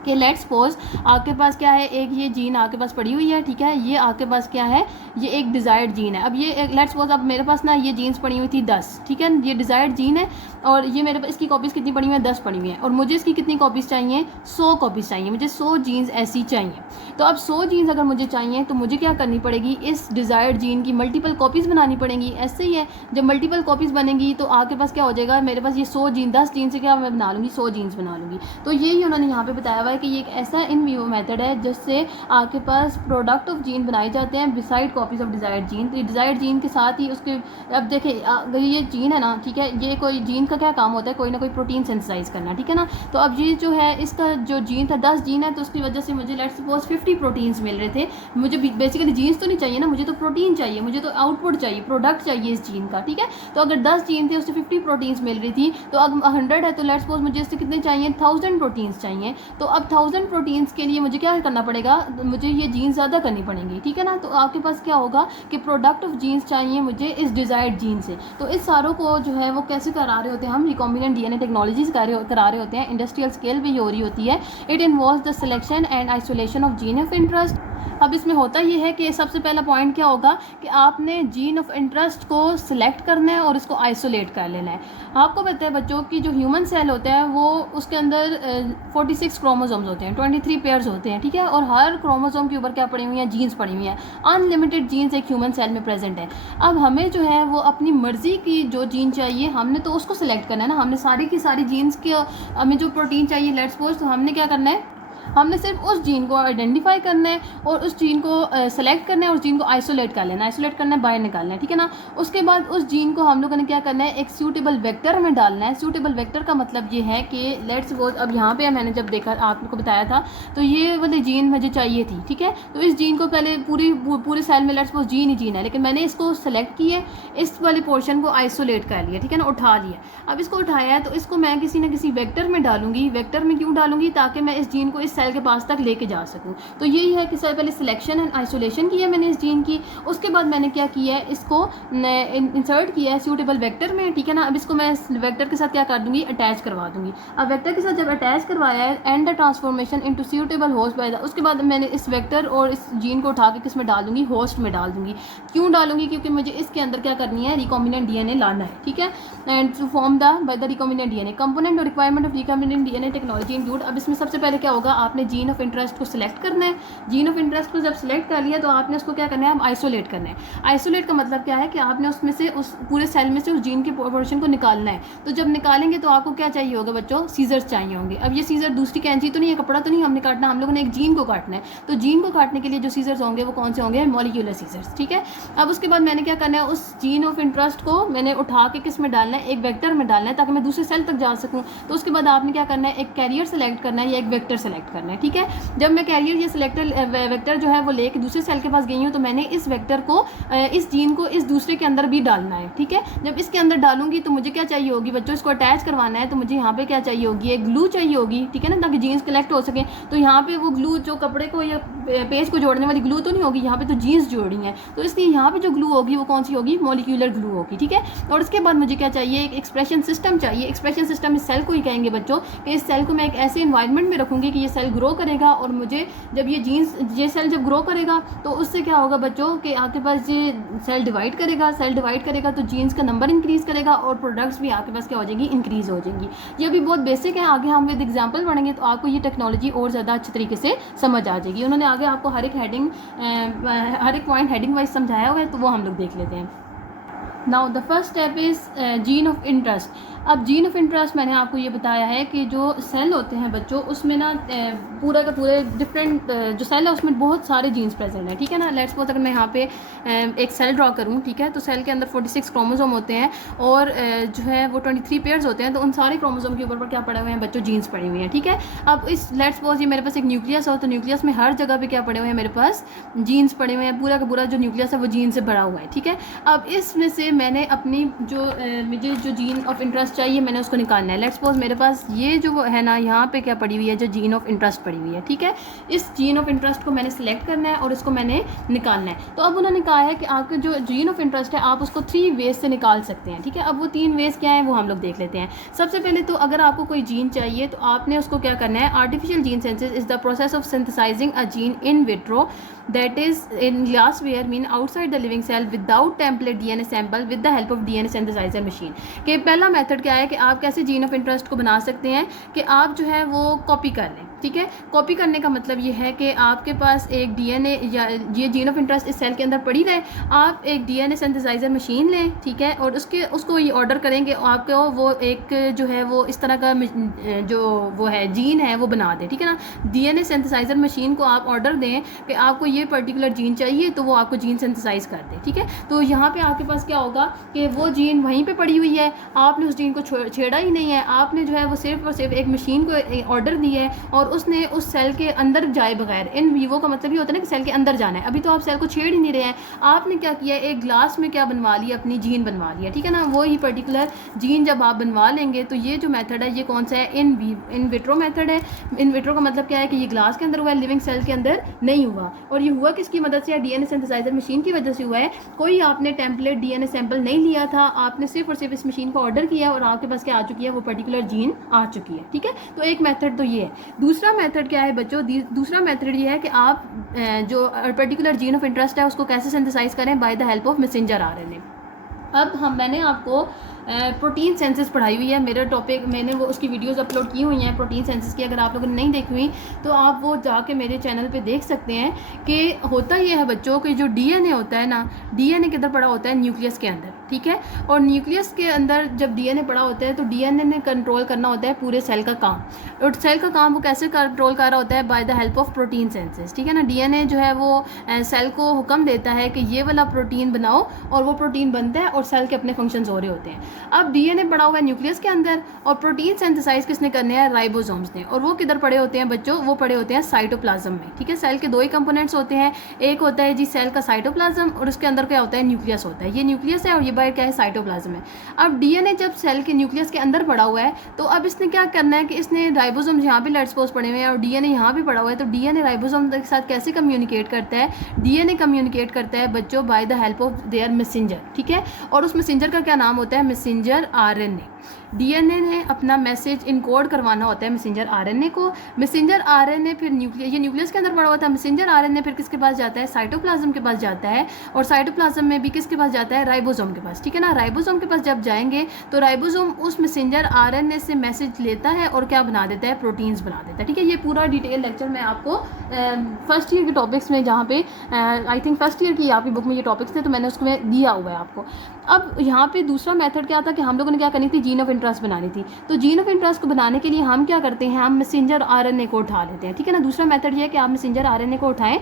कि लेट्स सपोज आपके पास क्या है, एक ये जीन आपके पास पड़ी हुई है। ठीक है, ये आपके पास क्या है, ये एक डिज़ायर्ड जीन है। अब ये लेट्स सपोज अब मेरे पास ना ये जीन्स पड़ी हुई थी 10। ठीक है, ये डिज़ायर्ड जीन है और ये मेरे पास इसकी कॉपीज़ कितनी पड़ी हुई है, 10 पड़ी हुई हैं और मुझे इसकी कितनी कॉपीज़ चाहिए, 100 कॉपीज़ चाहिए। मुझे 100 जीन्स ऐसी चाहिए। तो अब 100 जीन्स अगर मुझे चाहिए तो मुझे क्या करनी पड़ेगी, इस डिज़ायर्ड जीन की मल्टीपल कॉपीज़ बनानी पड़ेंगी। ऐसे ही है, जब मल्टीपल कॉपीज़ बनेंगी तो आपके पास क्या हो जाएगा, मेरे पास ये 100 जीन, 10 जीन से क्या मैं बना लूँगी, 100 जीन्स बना लूँगी। तो यही उन्होंने यहाँ पर बताया हुआ है कि ये एक ऐसा इन वीवो मेथड है जिससे आपके पास प्रोडक्ट ऑफ जीन बनाए जाते हैं beside copies of desired gene. तो डिजायर्ड जीन के साथ ही उसके, अब देखिए अगर ये जीन है ना, ठीक है, ये कोई जीन का क्या काम होता है, कोई ना कोई प्रोटीन सिंथेसाइज करना। ठीक है ना, तो अब ये जो है इसका जो जीन था 10 जीन है तो उसकी वजह से मुझे लेट्स सपोज 50 प्रोटीन्स मिल रहे थे। मुझे बेसिकली जीन्स तो नहीं चाहिए ना, मुझे तो प्रोटीन चाहिए, मुझे तो आउटपुट चाहिए, प्रोडक्ट चाहिए इस जीन का। ठीक है, तो अगर 10 जीन थे उससे 50 प्रोटीन्स मिल रही थी, तो अब 100 है तो लेट्स सपोज मुझे इससे कितने चाहिए, 1000 प्रोटीन्स चाहिए। तो अब 1000 प्रोटीन्स के लिए मुझे क्या करना पड़ेगा, मुझे ये जीन्स ज़्यादा करनी पड़ेंगी। ठीक है ना, तो आपके पास क्या होगा कि प्रोडक्ट ऑफ जीन्स चाहिए मुझे इस डिज़ायर्ड जीन से। तो इस सारों को जो है वो कैसे करा रहे होते हैं हम, रिकॉम्बिनेंट डीएनए टेक्नोलॉजीज करा रहे होते हैं। इंडस्ट्रियल स्केल पे हो रही होती है। It involves the selection and isolation of gene of interest. अब इसमें होता ये है कि सबसे पहला पॉइंट क्या होगा कि आपने जीन ऑफ इंटरेस्ट को सिलेक्ट करना है और इसको आइसोलेट कर लेना है। आपको पता है बच्चों की जो ह्यूमन सेल होता है वो उसके अंदर 46 क्रोमोसोम्स होते हैं, 23 पेयर्स होते हैं। ठीक है, और हर क्रोमोसोम के ऊपर क्या पड़ी हुई है, जीन्स पड़ी हुई हैं। अनलिमिटेड जीन्स एक ह्यूमन सेल में प्रेजेंट है। अब हमें जो है वो अपनी मर्जी की जो जीन चाहिए हमने तो उसको सिलेक्ट करना है ना। हमने सारी की सारी जीन्स के हमें जो प्रोटीन चाहिए लेट्स सपोज, तो हमने क्या करना है, हमने सिर्फ उस जीन को आइडेंटिफाई करना है और उस जीन को सेलेक्ट करना है और उस जीन को आइसोलेट कर लेना है। आइसोलेट करना है, बाहर निकालना है। ठीक है ना, उसके बाद उस जीन को हम लोगों ने क्या करना है, एक सूटेबल वेक्टर में डालना है। सूटेबल वेक्टर का मतलब ये है कि लेट्स सपोज अब यहाँ पे मैंने जब देखा आपको बताया था तो ये वाली जीन मुझे चाहिए थी। ठीक है, तो इस जीन को पहले पूरे सेल में let's suppose gene he gene है, लेकिन मैंने इसको सेलेक्ट किया, इस वाले पोर्शन को आइसोलेट कर लिया। ठीक है ना, उठा लिया। अब इसको उठाया है तो इसको मैं किसी न किसी वेक्टर में डालूंगी। वेक्टर में क्यों डालूंगी, ताकि मैं इस जीन को इस सेल के पास तक लेके जा सकूं। तो यही है कि सबसे पहले सिलेक्शन एंड आइसोलेशन की है मैंने इस जीन की। उसके बाद मैंने क्या किया है, इसको इंसर्ट किया है सूटेबल वेक्टर में। ठीक है ना, अब इसको मैं वेक्टर के साथ क्या कर दूंगी, अटैच करवा दूंगी। अब वेक्टर के साथ जब अटैच करवाया है, and the transformation into suitable host by the, उसके बाद मैंने इस वेक्टर और इस जीन को उठा के किस में डाल दूंगी, होस्ट में डाल दूंगी। क्यों डालूंगी, क्योंकि मुझे इसके अंदर क्या करनी है, रिकॉम्बिनेंट डीएनए लाना है। ठीक है, and to form the by the recombinant DNA component और requirement of recombinant DNA technology include. अब इसमें सबसे पहले क्या होगा, आप आपने जीन ऑफ इंटरेस्ट को सिलेक्ट करना है। जीन ऑफ इंटरेस्ट को जब सिलेक्ट कर लिया तो आपने उसको क्या करना है, आइसोलेट करना है। आइसोलेट का मतलब क्या है कि आपने उसमें से उस पूरे सेल में से उस जीन के पोर्शन को निकालना है। तो जब निकालेंगे तो आपको क्या चाहिए होगा बच्चों, सीजर्स चाहिए होंगे। अब ये सीजर दूसरी कैंची तो नहीं है, कपड़ा तो नहीं हमने काटना, हम लोगों ने एक जीन को काटना है। तो जीन को काटने के लिए जो सीजर्स होंगे वो कौन से होंगे, मॉलिक्यूलर सीजर्स। ठीक है, अब उसके बाद मैंने क्या करना है, उस जीन ऑफ इंटरेस्ट को मैंने उठा के किस में डालना है, एक वेक्टर में डालना है ताकि मैं दूसरे सेल तक जा सकूँ। तो उसके बाद आपने क्या करना है, एक कैरियर सेलेक्ट करना है या एक वेक्टर सेलेक्ट करना है। ठीक है, जब मैं कैरियर या सिलेक्टर वेक्टर जो है वो लेके दूसरे सेल के पास गई हूँ तो मैंने इस वेक्टर को, इस जीन को इस दूसरे के अंदर भी डालना है। ठीक है, जब इसके अंदर डालूंगी तो मुझे क्या चाहिए होगी बच्चों, इसको अटैच करवाना है तो मुझे यहाँ पे क्या चाहिए होगी, एक ग्लू चाहिए होगी। ठीक है ना, ताकि जीन्स कलेक्ट हो सके। तो यहाँ पे वो ग्लू जो कपड़े को या पेज को जोड़ने वाली ग्लू तो नहीं होगी, यहाँ पे तो जीन्स जोड़ी हैं, तो इसलिए यहाँ पे जो ग्लू होगी वो कौन सी होगी, मॉलिक्यूलर ग्लू होगी। ठीक है, और उसके बाद मुझे क्या चाहिए, एक एक्सप्रेशन सिस्टम चाहिए। एक्सप्रेशन सिस्टम इस सेल को ही कहेंगे बच्चों कि इस सेल को मैं एक ऐसे इन्वायरमेंट में रखूँगी कि ये सेल ग्रो करेगा, और मुझे जब ये सेल जब ग्रो करेगा तो उससे क्या होगा बच्चों कि आपके पास ये सेल डिवाइड करेगा तो जीन्स का नंबर इंक्रीज़ करेगा और प्रोडक्ट्स भी आपके पास क्या हो जाएगी, इंक्रीज़ हो जाएंगी। ये भी बहुत बेसिक है, आगे हम विद एग्जांपल पढ़ेंगे तो आपको ये टेक्नोलॉजी और ज़्यादा अच्छे तरीके से समझ आ जाएगी। उन्होंने आगे आपको हर एक पॉइंट हेडिंग वाइज समझाया हुआ है, तो वो हम लोग देख लेते हैं। Now the first step is gene of interest. अब जीन ऑफ इंटरेस्ट मैंने आपको ये बताया है कि जो सेल होते हैं बच्चों उसमें ना पूरा का पूरे डिफरेंट जो सेल है उसमें बहुत सारे जीन्स प्रेजेंट हैं। ठीक है ना, लेट्स सपोज अगर मैं यहाँ पे एक सेल ड्रॉ करूँ, ठीक है, तो सेल के अंदर 46 क्रोमोसोम होते हैं और जो है वो 23 पेयर्स होते हैं। तो उन सारे क्रोमोसोम के ऊपर पर क्या पड़े हुए हैं बच्चों, जीन्स पड़ी हुई हैं। ठीक है, अब इस लेट्स सपोज ये मेरे पास एक न्यूक्लियस हो, तो न्यूक्लियस में हर जगह पे क्या पड़े हुए हैं, मेरे पास जीन्स पड़े हुए हैं। पूरा का पूरा जो न्यूक्लियस है वो जीन से भरा हुआ है। ठीक है, अब इसमें से मैंने अपनी मुझे जो जीन ऑफ इंटरेस्ट चाहिए मैंने उसको निकालना है। लेट्स सपोज मेरे पास ये जो है ना यहाँ पे क्या पड़ी हुई है, जो जीन ऑफ इंटरेस्ट पड़ी हुई है। ठीक है, इस जीन ऑफ इंटरेस्ट को मैंने सिलेक्ट करना है और इसको मैंने निकालना है। तो अब उन्होंने कहा है कि आपके जो जीन ऑफ इंटरेस्ट है आप उसको 3 वेज से निकाल सकते हैं। ठीक है, अब वो 3 वेज क्या है वो हम लोग देख लेते हैं। सबसे पहले तो अगर आपको कोई जीन चाहिए तो आपने उसको क्या करना है, artificial gene synthesis is the process of synthesising a gene in vitro that is in glassware mean outside the living cell without template DNA sample with the help of DNA synthesizer machine। कि पहला method क्या है कि आप कैसे gene of interest को बना सकते हैं कि आप जो है वो कॉपी कर लें। ठीक है, कॉपी करने का मतलब ये है कि आपके पास एक डीएनए या ये जीन ऑफ इंटरेस्ट इस सेल के अंदर पड़ी रहे, आप एक डीएनए सिंथेसाइजर मशीन लें। ठीक है, और उसको ये ऑर्डर करेंगे आपको वो एक जो है वो इस तरह का जो वो है जीन है वो बना दे। ठीक है ना, डीएनए सिंथेसाइजर मशीन को आप ऑर्डर दें कि आपको ये पर्टिकुलर जीन चाहिए तो वो आपको जीन सिंथेसाइज कर दे। ठीक है, तो यहाँ पे आपके पास क्या होगा कि वो जीन वहीं पे पड़ी हुई है, आपने उस जीन को छेड़ा ही नहीं है, आपने जो है वो सिर्फ और सिर्फ एक मशीन को ऑर्डर दिया है और उसने उस सेल के अंदर जाए बगैर, इन वीवो का मतलब ये होता है ना कि सेल के अंदर जाना है। अभी तो आप सेल को छेड़ ही नहीं रहे हैं, आपने क्या किया, एक ग्लास में क्या बनवा लिया, अपनी जीन बनवा लिया। ठीक है ना, वो ही पर्टिकुलर जीन जब आप बनवा लेंगे तो ये जो मेथड है ये कौन सा है, इन विट्रो मेथड है। इन विट्रो का मतलब क्या है कि ये ग्लास के अंदर हुआ है, लिविंग सेल के अंदर नहीं हुआ। और ये हुआ किसकी मदद से, डीएनए सिंथेसाइजर मशीन की वजह से हुआ है। कोई आपने टेम्पलेट डीएनए सैंपल नहीं लिया था, आपने सिर्फ और सिर्फ इस मशीन को ऑर्डर किया और आपके पास क्या आ चुकी है, वो पर्टिकुलर जीन आ चुकी है। ठीक है, तो एक मेथड तो ये है। दूसरा मेथड क्या है बच्चों, दूसरा मेथड ये है कि आप जो पर्टिकुलर जीन ऑफ इंटरेस्ट है उसको कैसे सिंथेसाइज करें, bye the help of messenger RNA. अब मैंने आपको प्रोटीन सेंसेस पढ़ाई हुई है, मेरा टॉपिक मैंने वो उसकी वीडियोस अपलोड की हुई हैं प्रोटीन सेंसेस की। अगर आप लोगों ने नहीं देखी हुई तो आप वो जाके मेरे चैनल पे देख सकते हैं कि होता ये है बच्चों कि जो डीएनए होता है ना, डीएनए किधर पड़ा होता है, न्यूक्लियस के अंदर। ठीक है, और न्यूक्लियस के अंदर जब डीएनए पड़ा होता है तो डीएनए ने कंट्रोल करना होता है पूरे सेल का काम, और सेल का काम वो कैसे कंट्रोल कर रहा होता है, bye the help of protein senses. ठीक है ना, डीएनए जो है वो सेल को हुक्म देता है कि ये वाला प्रोटीन बनाओ और वो प्रोटीन बनता है और सेल के अपने फंक्शंस हो रहे होते हैं। अब डीएनए पड़ा हुआ है न्यूक्लियस के अंदर और प्रोटीन सिंथेसाइज किसने करने हैं, राइबोसोम्स ने, और वो किधर पड़े होते हैं बच्चों, वो पड़े होते हैं साइटोप्लाज्म में। ठीक है, सेल के 2 ही कंपोनेंट्स होते हैं, एक होता है जी सेल का साइटोप्लाज्म और उसके अंदर क्या होता है, न्यूक्लियस होता है। ये न्यूक्लियस है और ये बाहर क्या है, साइटोप्लाज्म है। अब डीएनए जब सेल के न्यूक्लियस के अंदर पड़ा हुआ है तो अब इसने क्या करना है कि इसने राइबोसोम यहाँ पे लेट्स सपोज पड़े हुए हैं और डीएनए यहाँ भी पड़ा हुआ है, तो डीएनए राइबोसोम के साथ कैसे कम्युनिकेट करता है, डीएनए कम्युनिकेट करता है बच्चों bye the help of their messenger. ठीक है, और उस मैसेंजर का क्या नाम होता है, मैसेंजर आरएनए। डीएनए ने अपना मैसेज इनकोड करवाना होता है मैसेंजर आरएनए को। मैसेंजर आरएनए फिर ये न्यूक्लियस के अंदर पड़ा हुआ था। मैसेंजर आरएनए फिर किसके पास जाता है? साइटोप्लाज्म के पास जाता है, और साइटोप्लाज्म में भी किसके पास जाता है? राइबोसोम के पास, ठीक है ना। राइबोसोम के पास जब जाएंगे तो राइबोसोम उस मैसेंजर आरएनए से मैसेज लेता है और क्या बना देता है? प्रोटीन्स बना देता है, ठीक है। ये पूरा डिटेल लेक्चर मैं आपको फर्स्ट ईयर के टॉपिक्स में, जहाँ पे आई थिंक फर्स्ट ईयर की आपकी बुक में ये टॉपिक्स थे, तो मैंने उसमें दिया हुआ है आपको। अब यहाँ पे दूसरा मेथड क्या था कि हम लोगों ने क्या करनी थी? जीन ऑफ इंटरेस्ट बनानी थी। तो जीन ऑफ इंटरेस्ट को बनाने के लिए हम क्या करते हैं? हम मैसेंजर आरएनए को उठा लेते हैं, ठीक है ना। दूसरा मेथड ये है कि आप मैसेंजर आरएनए को उठाएं।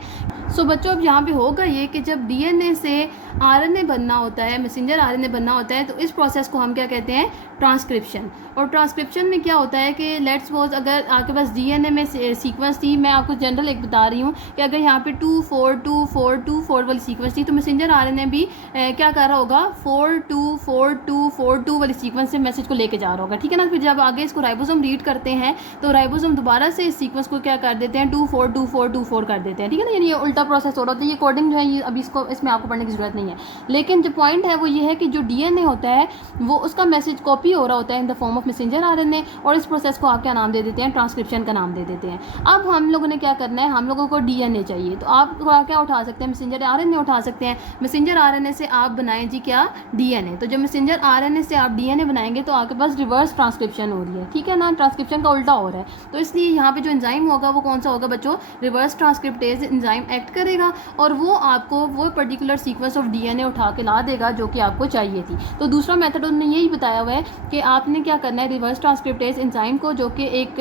सो बच्चों, अब यहाँ पे होगा ये कि जब डीएनए से आरएनए बनना होता है, मैसेंजर आरएनए बनना होता है, तो इस प्रोसेस को हम क्या कहते हैं? ट्रांसक्रिप्शन। और ट्रांसक्रिप्शन में क्या होता है कि लेट्स सपोज अगर आपके पास डीएनए में सीक्वेंस थी, मैं आपको जनरल एक बता रही हूँ कि अगर यहाँ पे 2-4-2-4-2-4 वाली सीक्वेंस थी, तो मैसेंजर आरएनए भी क्या कर रहा होगा? 4-2-4-2-4-2 वाली सीक्वेंस से मैसेज को लेके जा रहा होगा, ठीक है ना। फिर जब आगे इसको राइबोसोम रीड करते हैं तो राइबोसोम दोबारा से इस सीक्वेंस को क्या कर देते हैं? 2-4-2-4-2-4 कर देते हैं, ठीक है ना। यानी ये उल्टा प्रोसेस हो रहा होता है। ये कोडिंग जो है, ये अभी इसमें आपको पढ़ने की जरूरत नहीं है। लेकिन जो पॉइंट है वो ये है कि जो डीएनए होता है वो उसका मैसेज कॉपी हो रहा होता है in the form of messenger RNA, और इस प्रोसेस को आप क्या नाम दे देते हैं? ट्रांसक्रिप्शन का नाम दे देते हैं। अब हम लोगों ने क्या करना है? हम लोगों को डीएनए चाहिए, तो आप क्या उठा सकते हैं? मैसेंजर आरएनए उठा सकते हैं। मैसेंजर आरएनए से आप बनाएं जी क्या? डीएनए। तो जब मैसेंजर आरएनए से आप डीएनए बनाएंगे तो आपके पास रिवर्स ट्रांसक्रिप्शन हो रही है, ठीक है ना। ट्रांसक्रिप्शन का उल्टा हो रहा है, तो इसलिए यहाँ पे जो एंजाइम होगा वो कौन सा होगा बच्चों? रिवर्स ट्रांसक्रिप्टेज एंजाइम एक्ट करेगा, और वो आपको वो पर्टिकुलर सीक्वेंस ऑफ डीएनए उठा के ला देगा जो कि आपको चाहिए थी। तो दूसरा मेथड उन्होंने यही बताया हुआ है कि आपने क्या करना है? रिवर्स ट्रांसक्रिप्टेज एंजाइम को, जो कि एक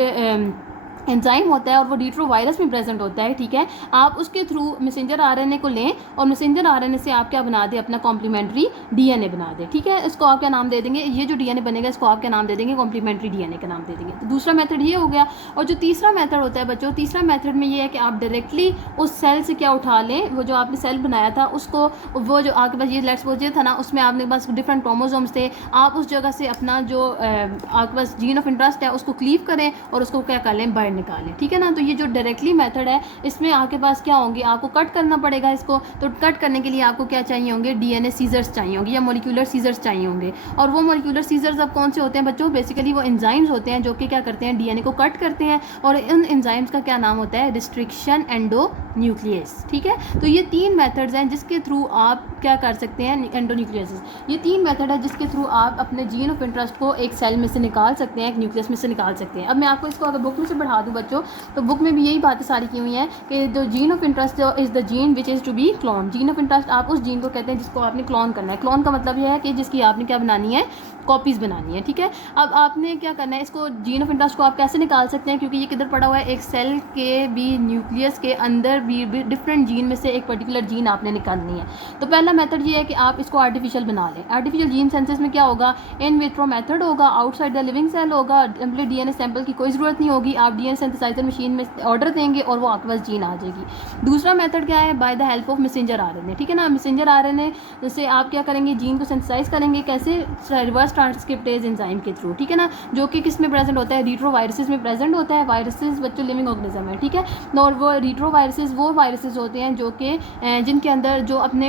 एंजाइम होता है और वो रिट्रोवायरस में प्रेजेंट होता है, ठीक है। आप उसके थ्रू मैसेंजर आरएनए को लें और मैसेंजर आरएनए से आप क्या बना दें? अपना कॉम्प्लीमेंट्री डीएनए बना दें, ठीक है। इसको आप क्या नाम दे देंगे? ये जो डीएनए बनेगा इसको आप क्या नाम दे देंगे? कॉम्प्लीमेंट्री डीएनए का नाम दे देंगे। तो दूसरा मेथड ये हो गया। और जो तीसरा मेथड होता है बच्चों, तीसरा मेथड में ये है कि आप डायरेक्टली उस सेल से क्या उठा लें? वो जो आपने सेल बनाया था उसको, वो जो आपके पास ये लेट्स सपोज ये था ना, उसमें आपने पास डिफरेंट क्रोमोसोम्स थे, आप उस जगह से अपना जो आपके पास जीन ऑफ इंटरेस्ट है उसको क्लीव करें और उसको क्या कर लें? बाहर निकालें, ठीक है ना। तो ये जो डायरेक्टली मेथड है, इसमें आपके पास क्या होंगे? आपको कट करना पड़ेगा इसको। तो कट करने के लिए आपको क्या चाहिए होंगे? डीएनए सीजर्स चाहिए होंगे या मॉलिक्यूलर सीजर्स चाहिए होंगे। और वो मॉलिक्यूलर सीजर्स अब कौन से होते हैं बच्चों? बेसिकली वो एंजाइम्स होते हैं जो कि क्या करते हैं? डीएनए को कट करते हैं, और इन एंजाइम्स का क्या नाम होता है? रिस्ट्रिक्शन एंडोन्यूक्लियस, ठीक है। तो ये तीन मेथड्स हैं जिसके थ्रू आप क्या कर सकते हैं? एंडोन्यूक्लियस। ये तीन मेथड है जिसके थ्रू आप अपने जीन ऑफ इंटरेस्ट को एक सेल में से निकाल सकते हैं, एक न्यूक्लियस में से निकाल सकते हैं। अब मैं आपको इसको अगर बुक में से बढ़ा दूँ बच्चों, तो बुक में भी यही बातें सारी की हुई हैं कि जो gene of interest is the gene which is to be clone. Gene of interest आप उस जीन को कहते हैं जिसको आपने क्लोन करना है। क्लोन का मतलब यह है कि जिसकी आपने क्या बनानी है? कॉपीज़ बनानी है, ठीक है। अब आपने क्या करना है? इसको जीन ऑफ इंटरेस्ट को आप कैसे निकाल सकते हैं? क्योंकि ये किधर पड़ा हुआ है? एक सेल के भी न्यूक्लियस के अंदर भी डिफरेंट जीन में से एक पर्टिकुलर जीन आपने निकालनी है। तो पहला मेथड ये है कि आप इसको आर्टिफिशियल बना लें। आर्टिफिशियल जीन सेंसस में क्या होगा? इन विट्रो मेथड होगा, आउटसाइड द लिविंग सेल होगा, टेम्पलेट डीएनए सैंपल की कोई ज़रूरत नहीं होगी। आप डीएनए सिंथेसाइजर मशीन में ऑर्डर देंगे और वो आपके पास जीन आ जाएगी। दूसरा मेथड क्या है? Bye the help of messenger RNA, ठीक है ना। मैसेंजर आरएनए से आप क्या करेंगे? जीन को सिंथेसाइज करेंगे। कैसे? रिवर्स ट्रांसक्रिप्टेज एंजाइम के थ्रू, ठीक है ना, जो कि किस में प्रेजेंट होता है? रिट्रोवायरसेस में प्रेजेंट होता है। वायरसेस बच्चों लिविंग ऑर्गेनिज्म है, ठीक है। और वो रिट्रोवायरसेस वो वायरसेस होते हैं जो कि जिनके अंदर जो अपने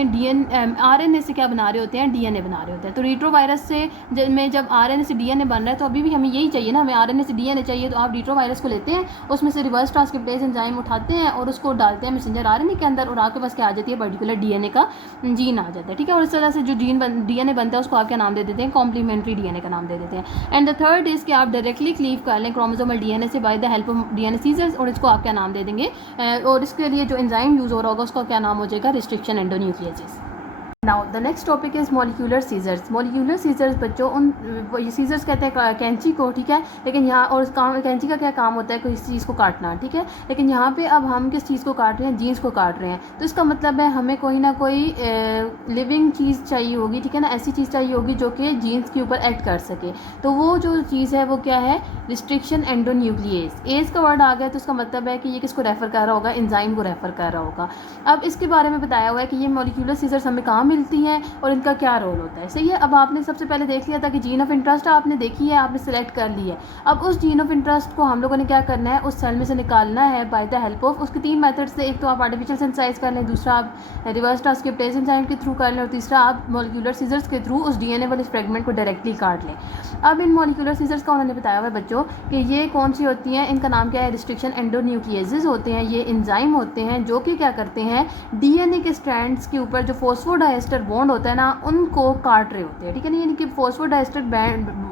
आरएनए से क्या बना रहे होते हैं? डीएनए बना रहे होते हैं। तो रिट्रोवायरस से में जब आरएनए से डीएनए बन रहा है, तो अभी भी हमें यही चाहिए ना, हमें आरएनए से डीएनए चाहिए। तो आप रिट्रोवायरस को लेते हैं, उसमें से रिवर्स ट्रांसक्रिप्टेज एंजाइम उठाते हैं और उसको डालते हैं मैसेंजर आरएनए के अंदर, और आपके पास क्या आ जाती है? पर्टिकुलर डीएनए का जीन आ जाता है, ठीक है। और इस तरह से जो डीएनए बनता है उसको आप क्या नाम दे देते हैं? कॉम्प्लीमेंट्री डीएनए का नाम दे देते हैं। एंड द थर्ड इज कि आप डायरेक्टली क्लीव कर लें क्रोमोसोमल डीएनए से by the help of DNA scissors, और इसको आप क्या नाम दे देंगे? और इसके लिए जो एंजाइम यूज़ हो रहा होगा उसका क्या नाम हो जाएगा? Restriction endonucleases. Now the next topic is molecular scissors. Molecular scissors बच्चों ये सीजर्स कहते हैं कैंची को, ठीक है। लेकिन यहाँ और कैंची का क्या काम होता है? कोई चीज़ को काटना, ठीक है। लेकिन यहाँ पे अब हम किस चीज़ को काट रहे हैं? जीन्स को काट रहे हैं। तो इसका मतलब है हमें कोई ना कोई लिविंग चीज़ चाहिए होगी, ठीक है ना। ऐसी चीज़ चाहिए होगी जो कि जीन्स के ऊपर एक्ट कर सके। तो वो जो चीज़ है वो क्या है? रिस्ट्रिक्शन एंडोन्यूक्लियेस। एज का वर्ड आ गया तो इसका मतलब है कि ये किसको रेफ़र कर रहा होगा? एंजाइम को रेफ़र कर रहा होगा। अब इसके बारे में बताया हुआ है कि ये मॉलिक्यूलर सीजर्स हमें कहाँ मिलती हैं और इनका क्या रोल होता है। सही है, अब आपने सबसे पहले देख लिया था कि जीन ऑफ इंटरेस्ट आपने देखी है, आपने सेलेक्ट कर ली है। अब उस जीन ऑफ इंटरेस्ट को हम लोगों ने क्या करना है, उस सेल में से निकालना है बाय द हेल्प ऑफ, उसके 3 मेथड से, एक तो आप आर्टिफिशियल सिंथेसाइज कर लें, दूसरा आप रिवर्स ट्रांसक्रिप्टेज एंजाइम के थ्रू कर लें, और तीसरा आप मॉलिक्यूलर सीजर्स के थ्रू उस डीएनए वाले फ्रेगमेंट को डायरेक्टली काट लें। अब इन मॉलिक्यूलर सीजर्स का उन्होंने बताया हुआ है बच्चों कि ये कौन सी होती हैं, इनका नाम क्या है, रिस्ट्रिक्शन एंडोन्यूक्लिएजेस होते हैं। ये एंजाइम होते हैं जो कि क्या करते हैं, डीएनए के स्ट्रैंड्स के ऊपर जो फॉस्फोडाइएस्टर बॉन्ड होता है ना, उनको काट रहे होते हैं। ठीक है ना, यानी कि फॉस्फोडाइएस्टर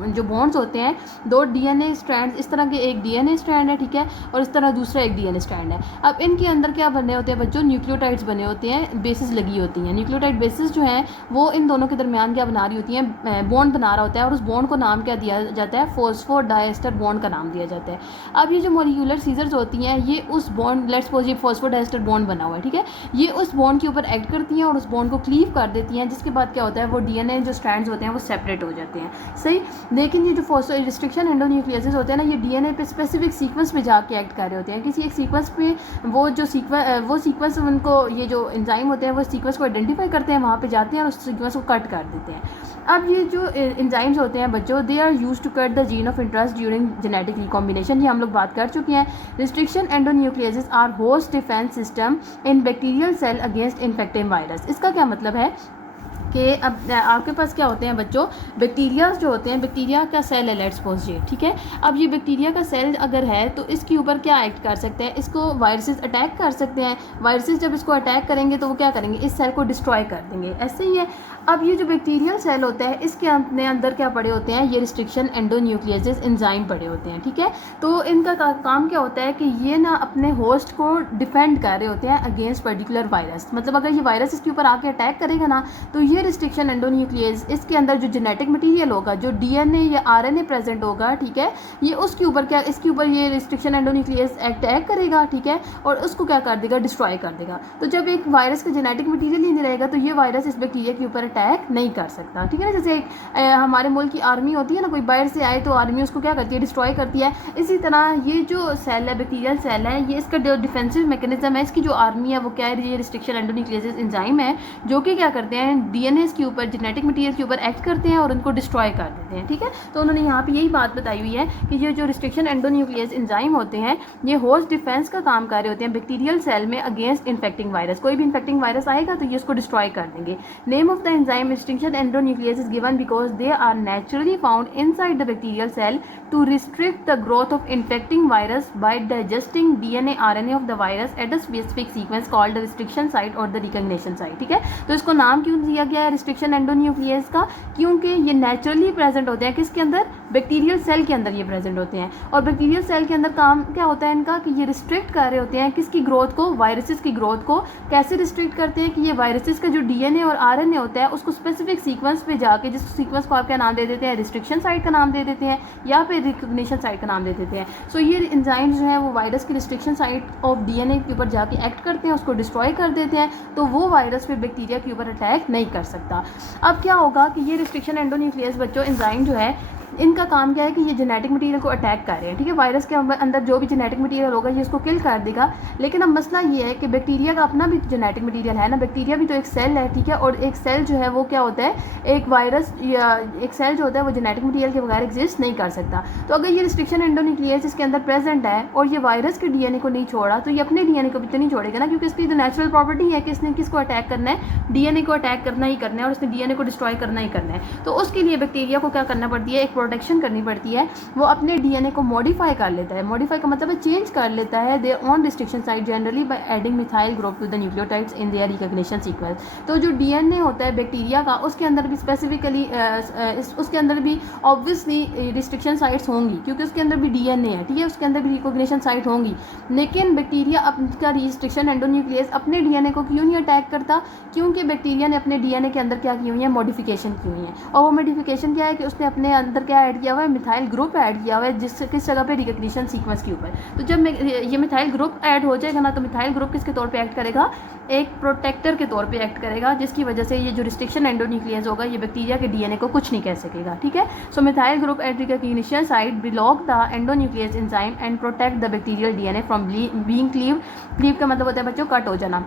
जो बॉन्ड्स होते हैं, 2 डीएनए स्ट्रैंड्स, इस तरह के एक डीएनए स्ट्रैंड है, ठीक है, और इस तरह दूसरा एक डीएनए स्ट्रैंड है। अब इनके अंदर क्या बने होते हैं बच्चों, न्यूक्लियोटाइड्स बने होते हैं, बेसिस लगी होती हैं। न्यूक्लियोटाइड बेसिस जो है वो इन दोनों के दरमियान क्या बना रही होती हैं, बॉन्ड बना रहा होता है, और उस बॉन्ड को नाम क्या दिया जाता है, फॉस्फोडाइएस्टर बॉन्ड का नाम दिया जाता है। अब ये जो मॉलिक्यूलर सीजर्स होती हैं, ये उस बॉन्ड, लेट्स सपोज ये फॉस्फोडाइएस्टर बॉन्ड बना हुआ है, ठीक है, ये उस बॉन्ड के ऊपर एक्ट करती हैं और उस बॉन्ड को क्लीव कर देती हैं, जिसके बाद क्या होता है, वो डीएनए जो स्ट्रैंड्स होते हैं वो सेपरेट हो जाते हैं। सही, लेकिन ये जो रिस्ट्रिक्शन एंडोन्यूक्लियसेस होते हैं ना, ये डीएनए पे स्पेसिफिक सीक्वेंस पे जाके एक्ट कर रहे होते हैं, किसी एक सीक्वेंस पे, वो सीक्वेंस उनको, ये जो एंजाइम होते हैं वो सीक्वेंस को आइडेंटिफाई करते हैं, वहाँ पे जाते हैं और उस सीक्वेंस को कट कर देते हैं। अब ये जो एंजाइम्स होते हैं बच्चों, they are used to cut the gene of interest during genetic recombination, ये हम लोग बात कर चुके हैं। Restriction endonucleases are host defence system in bacterial cell against infective virus. इसका क्या मतलब है कि अब आपके पास क्या होते हैं बच्चों, बैक्टीरिया जो होते हैं, बैक्टीरिया का सेल है, लेट्स सपोज ये, ठीक है। अब ये बैक्टीरिया का सेल अगर है तो इसके ऊपर क्या एक्ट कर सकते हैं, इसको वायरसेस अटैक कर सकते हैं। वायरसेस जब इसको अटैक करेंगे तो वो क्या करेंगे, इस सेल को डिस्ट्रॉय कर देंगे, ऐसे ही है। अब ये जो बैक्टीरियल सेल होता है, इसके अपने अंदर क्या पड़े होते हैं, ये रिस्ट्रिक्शन एंडोन्यूक्लियसेस एंजाइम पड़े होते हैं, ठीक है। तो इनका काम क्या होता है कि ये ना अपने होस्ट को डिफेंड कर रहे होते हैं अगेंस्ट पर्टिकुलर वायरस। मतलब अगर ये वायरस इसके ऊपर आके अटैक करेगा ना, तो ये रिस्ट्रिक्शन एंडोन्यूक्लियस, इसके अंदर जो जेनेटिक मटेरियल होगा, जो डीएनए या आरएनए प्रेजेंट होगा, ठीक है, ये उसके ऊपर क्या, इसके ऊपर ये रिस्ट्रिक्शन एंडोन्यूक्लियस अटैक करेगा, ठीक है, और उसको क्या कर देगा, डिस्ट्रॉय कर देगा। तो जब एक वायरस का जेनेटिक मटेरियल ही नहीं रहेगा तो ये वायरस इस बैक्टीरिया के ऊपर अटैक नहीं कर सकता, ठीक है ना। जैसे हमारे मुल्क की आर्मी होती है ना, कोई बाहर से आए तो आर्मी उसको क्या करती है, डिस्ट्रॉय करती है। इसी तरह ये जो सेल है, बैक्टीरियल सेल है, ये इसका जो डिफेंसिव मैकेनिज्म है, इसकी जो आर्मी है वो क्या है, ये रिस्ट्रिक्शन एंडोन्यूक्लियस एंजाइम है, जो कि क्या करते हैं, डीएनए के ऊपर, जेनेटिक मटेरियल के ऊपर एक्ट करते हैं और उनको डिस्ट्रॉय कर देते हैं, ठीक है। तो उन्होंने यहाँ पे यही बात बताई हुई है कि ये जो रिस्ट्रिक्शन एंडोन्यूक्लियस एंजाइम होते हैं, ये होस्ट डिफेंस का काम कर रहे होते हैं बैक्टीरियल सेल में अगेंस्ट इन्फेक्टिंग वायरस। कोई भी इन्फेक्टिंग वायरस आएगा तो ये उसको डिस्ट्रॉय कर देंगे। Name of the enzyme restriction endonuclease is given because they are naturally found inside the bacterial cell to restrict the growth of infecting virus by digesting DNA RNA of the virus at a specific sequence called the restriction site और the recognition site, ठीक है। तो इसको नाम क्यों दिया गया है रिस्ट्रिक्शन एंडोन्यूक्लियस का, क्योंकि ये नेचुरली प्रेजेंट होते हैं, किसके अंदर, बैक्टीरियल सेल के अंदर ये प्रेजेंट होते हैं। और बैक्टीरियल सेल के अंदर काम क्या होता है इनका, कि ये रिस्ट्रिक्ट कर रहे होते हैं किसकी ग्रोथ को, वायरसेस की ग्रोथ को। कैसे रिस्ट्रिक्ट करते हैं कि ये वायरसेस का जो डीएनए और आरएनए होता है उसको स्पेसिफिक सीक्वेंस पे जाके, जिस सीक्वेंस को आप क्या नाम दे देते हैं, रिस्ट्रिक्शन साइट का नाम दे देते हैं या फिर रिकग्निशन साइट का नाम दे देते हैं। सो ये एंजाइम्स जो है वो वायरस की रिस्ट्रिक्शन साइट ऑफ डीएनए के ऊपर जाके एक्ट करते हैं, उसको डिस्ट्रॉय कर देते हैं, तो वो वायरस फिर बैक्टीरिया के ऊपर अटैक नहीं कर सकता। अब क्या होगा कि ये रिस्ट्रिक्शन एंडोन्यूक्लियस बच्चों एंजाइम जो है, इनका काम क्या है कि ये जेनेटिक मटेरियल को अटैक कर रहे हैं, ठीक है। वायरस के अंदर जो भी जेनेटिक मटेरियल होगा ये इसको किल कर देगा। लेकिन अब मसला ये है कि बैक्टीरिया का अपना भी जेनेटिक मटेरियल है ना, बैक्टीरिया भी तो एक सेल है, ठीक है। और एक सेल जो है वो क्या होता है, एक वायरस या एक सेल जो होता है वो जेनेटिक मटेरियल के बगैर एग्जिस्ट नहीं कर सकता। तो अगर ये रिस्ट्रिक्शन एंडोन्यूक्लियस इसके अंदर प्रेजेंट है और ये वायरस के डीएनए को नहीं छोड़ा, तो ये अपने डीएनए को भी तो नहीं छोड़ेगा ना, क्योंकि इसकी तो नेचुरल प्रॉपर्टी है कि इसने किसको अटैक करना है, डीएनए को अटैक करना ही करना है और इसने डीएनए को डिस्ट्रॉय करना ही करना है। तो उसके लिए बैक्टीरिया को क्या करना पड़ती है, एक प्रोटेक्शन करनी पड़ती है, वो अपने डीएनए को मॉडिफाई कर लेता है। मॉडिफाई का मतलब है चेंज कर लेता है their own restriction site generally by adding methyl group to the nucleotides in their recognition sequence. तो जो डीएनए होता है बैक्टीरिया का, उसके अंदर भी स्पेसिफिकली उसके अंदर भी ऑब्वियसली रिस्ट्रिक्शन साइट्स होंगी, क्योंकि उसके अंदर भी डीएनए है, ठीक है, उसके अंदर भी रिकग्निशन साइट होंगी। लेकिन बैक्टीरिया अपना रिस्ट्रिक्शन एंडोन्यूक्लियस अपने डीएनए को क्यों नहीं अटैक करता, क्योंकि बैक्टीरिया ने अपने डीएनए के अंदर क्या की हुई है, मॉडिफिकेशन की हुई है। और वो मॉडिफिकेशन क्या है कि उसने अपने अंदर क्या ऐड किया हुआ है, मिथाइल ग्रुप ऐड किया हुआ है, जिससे किस जगह पे, रिकग्निशन सीक्वेंस के ऊपर। तो जब ये मिथाइल ग्रुप ऐड हो जाएगा ना, तो मिथाइल ग्रुप किसके तौर पे एक्ट करेगा, एक प्रोटेक्टर के तौर पे एक्ट करेगा, जिसकी वजह से ये जो रिस्ट्रिक्शन एंडोन्यूक्लियस होगा ये बैक्टीरिया के डीएनए को कुछ नहीं कह सकेगा, ठीक है। So methyl group at recognition site block the endonuclease enzyme and protect the bacterial DNA from being cleave. Cleave का मतलब होता है बच्चों कट हो जाना।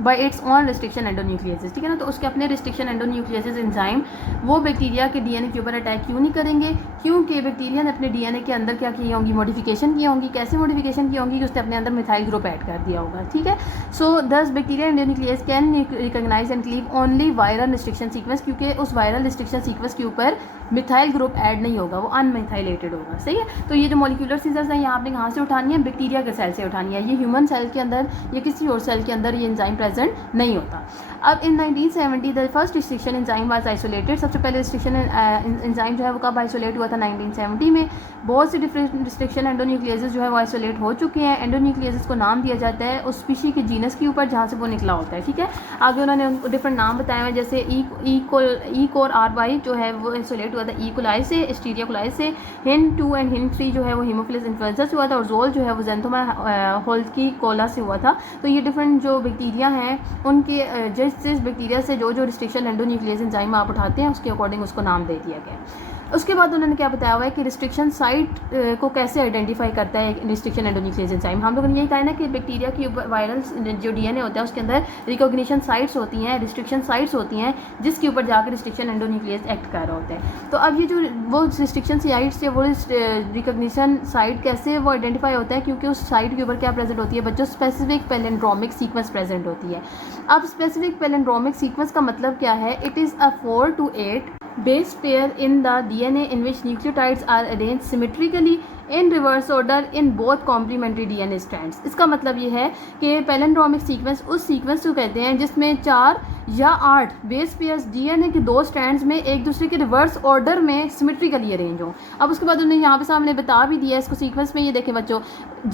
By its own restriction endonucleases, ठीक है ना। तो उसके अपने रिस्ट्रिक्शन एंडोन्यूक्लियसेस एंजाइम वो बैक्टीरिया के डीएनए के ऊपर अटैक क्यों नहीं करेंगे, क्योंकि बैक्टीरिया ने अपने डीएनए के अंदर क्या की होंगी, मॉडिफिकेशन की होंगी। कैसे मॉडिफिकेशन की होंगी कि उसने अपने अंदर मिथाइल ग्रुप ऐड कर दिया होगा, ठीक है। So this bacteria endonuclease can recognise and cleave only viral restriction sequence, क्योंकि उस वायरल रिस्ट्रिक्शन सीक्वेंस के ऊपर मिथाइल ग्रुप ऐड नहीं होगा, वो अनमिथाइलेटेड होगा, सही है। तो ये जो मॉलिक्यूलर सीजर्स हैं, यहाँ आपने कहाँ से उठानी है, बैक्टीरिया के सेल से उठानी है। ये ह्यूमन सेल के अंदर या किसी और सेल के अंदर ये एंजाइम प्रेजेंट नहीं होता। अब इन 1970 the first restriction enzyme was isolated. सबसे पहले रिस्ट्रिक्शन एंजाइम जो है वो कब आइसोलेट हुआ था, 1970 में। बहुत से डिफरेंट रिस्ट्रिक्शन एंडोन्यूक्लियसेस जो है वो आइसोलेट हो चुके हैं। एंडोन्यूक्लियसेस को नाम दिया जाता है उस स्पीशी के जीनस के ऊपर जहाँ से वो निकला होता है, ठीक है। आगे उन्होंने उनको डिफरेंट नाम बताए हैं, जैसे ई कोर आर जो है वो आइसोलेट हुआ था ई कोलाई से, एस्टीरिया कोलाई से। हिन 2 एंड हिन 3 जो है वो हीमोफिलस इन्फ्लुएंजा से हुआ था, और जोल जो है वो ज़ेंथोमा होल्की कोला से हुआ था। तो ये डिफरेंट जो बैक्टीरिया हैं उनके जिस बैक्टीरिया से जो रिस्ट्रिक्शन एंडोन्यूक्लियस एंजाइम आप उठाते हैं उसके अकॉर्डिंग उसको नाम दे दिया गया। उसके बाद उन्होंने क्या बताया हुआ है कि रिस्ट्रिक्शन साइट को कैसे आइडेंटिफाई करता है रिस्ट्रिक्शन एंडोन्यूक्लियस एंजाइम। हम लोगों ने यही कहा है ना कि बैक्टीरिया की वायरल जो डीएनए होता है उसके अंदर रिकॉग्निशन साइट्स होती हैं, रिस्ट्रिक्शन साइट्स होती हैं, जिसके ऊपर जाकर रिस्ट्रिक्शन एंडोन्यूक्लियस एक्ट कर रहा होता है। तो अब ये जो वो रिस्ट्रिक्शन साइट्स है, वो रिकॉग्निशन साइट कैसे वो आइडेंटिफाई होता है, क्योंकि उस साइट के ऊपर क्या प्रेजेंट होती है बच्चों, स्पेसिफिक पैलिंड्रोमिक सीक्वेंस प्रेजेंट होती है। अब स्पेसिफिक पैलिंड्रोमिक सीक्वेंस का मतलब क्या है, it is a 4 to 8 base pair in the DNA in which nucleotides are arranged symmetrically in reverse order in both complementary DNA strands। इसका मतलब ये है कि पैलिंड्रोमिक सीक्वेंस उस सीक्वेंस को कहते हैं जिसमें 4 या 8 बेस पेयर्स डीएनए के 2 स्ट्रैंड्स में एक दूसरे के रिवर्स ऑर्डर में सिमेट्रिकली अरेंज हों। अब उसके बाद उन्होंने यहाँ पे सामने बता भी दिया है इसको सीक्वेंस में, ये देखें बच्चों,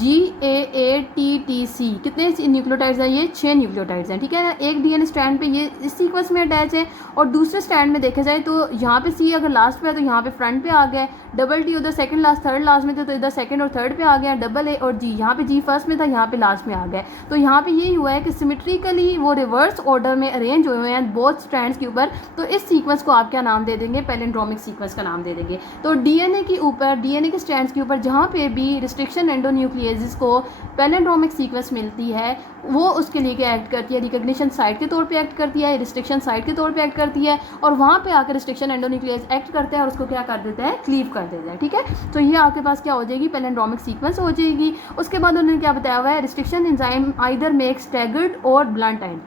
GAATTC कितने न्यूक्लियोटाइड्स हैं, ये 6 न्यूक्लियोटाइड्स हैं, ठीक है। एक डीएनए स्ट्रैंड पे ये इस सीक्वेंस में अटैच है, और दूसरे स्ट्रैंड में देखा जाए तो यहाँ पे C अगर लास्ट पे है तो यहाँ पे फ्रंट पे आ गया, डबल T उधर सेकंड लास्ट थर्ड लास्ट में थे तो इधर सेकंड और थर्ड पे आ गया, डबल A और G, यहाँ पे G फर्स्ट में था यहाँ पे लास्ट में आ गया। तो यहाँ पे ये हुआ है कि सिमेट्रिकली वो रिवर्स ऑर्डर में अरेंज हुए हैं बोथ स्ट्रैंड्स के ऊपर। तो इस सीक्वेंस को आप क्या नाम दे देंगे, पैलिंड्रोमिक सीक्वेंस का नाम दे देंगे। तो डीएनए के ऊपर, डीएनए के स्ट्रैंड्स के ऊपर जहाँ पे भी रिस्ट्रिक्शन एंडोन्यूक्लियस को पैलिंड्रोमिक सीक्वेंस मिलती है, वो उसके लिए क्या एक्ट करती है, रिकॉग्निशन साइट के तौर पे एक्ट करती है, रिस्ट्रिक्शन साइट के तौर पे एक्ट करती है, और वहाँ पे आकर रिस्ट्रिक्शन एंडोन्यूक्लियस एक्ट करता है और उसको क्या कर देता है, क्लीव कर देता है, ठीक है। तो ये आपके पास क्या हो जाएगी, पैलिंड्रोमिक सीक्वेंस हो जाएगी। उसके बाद उन्होंने क्या बताया हुआ है, restriction enzyme either make staggered और ब्लंट एंड।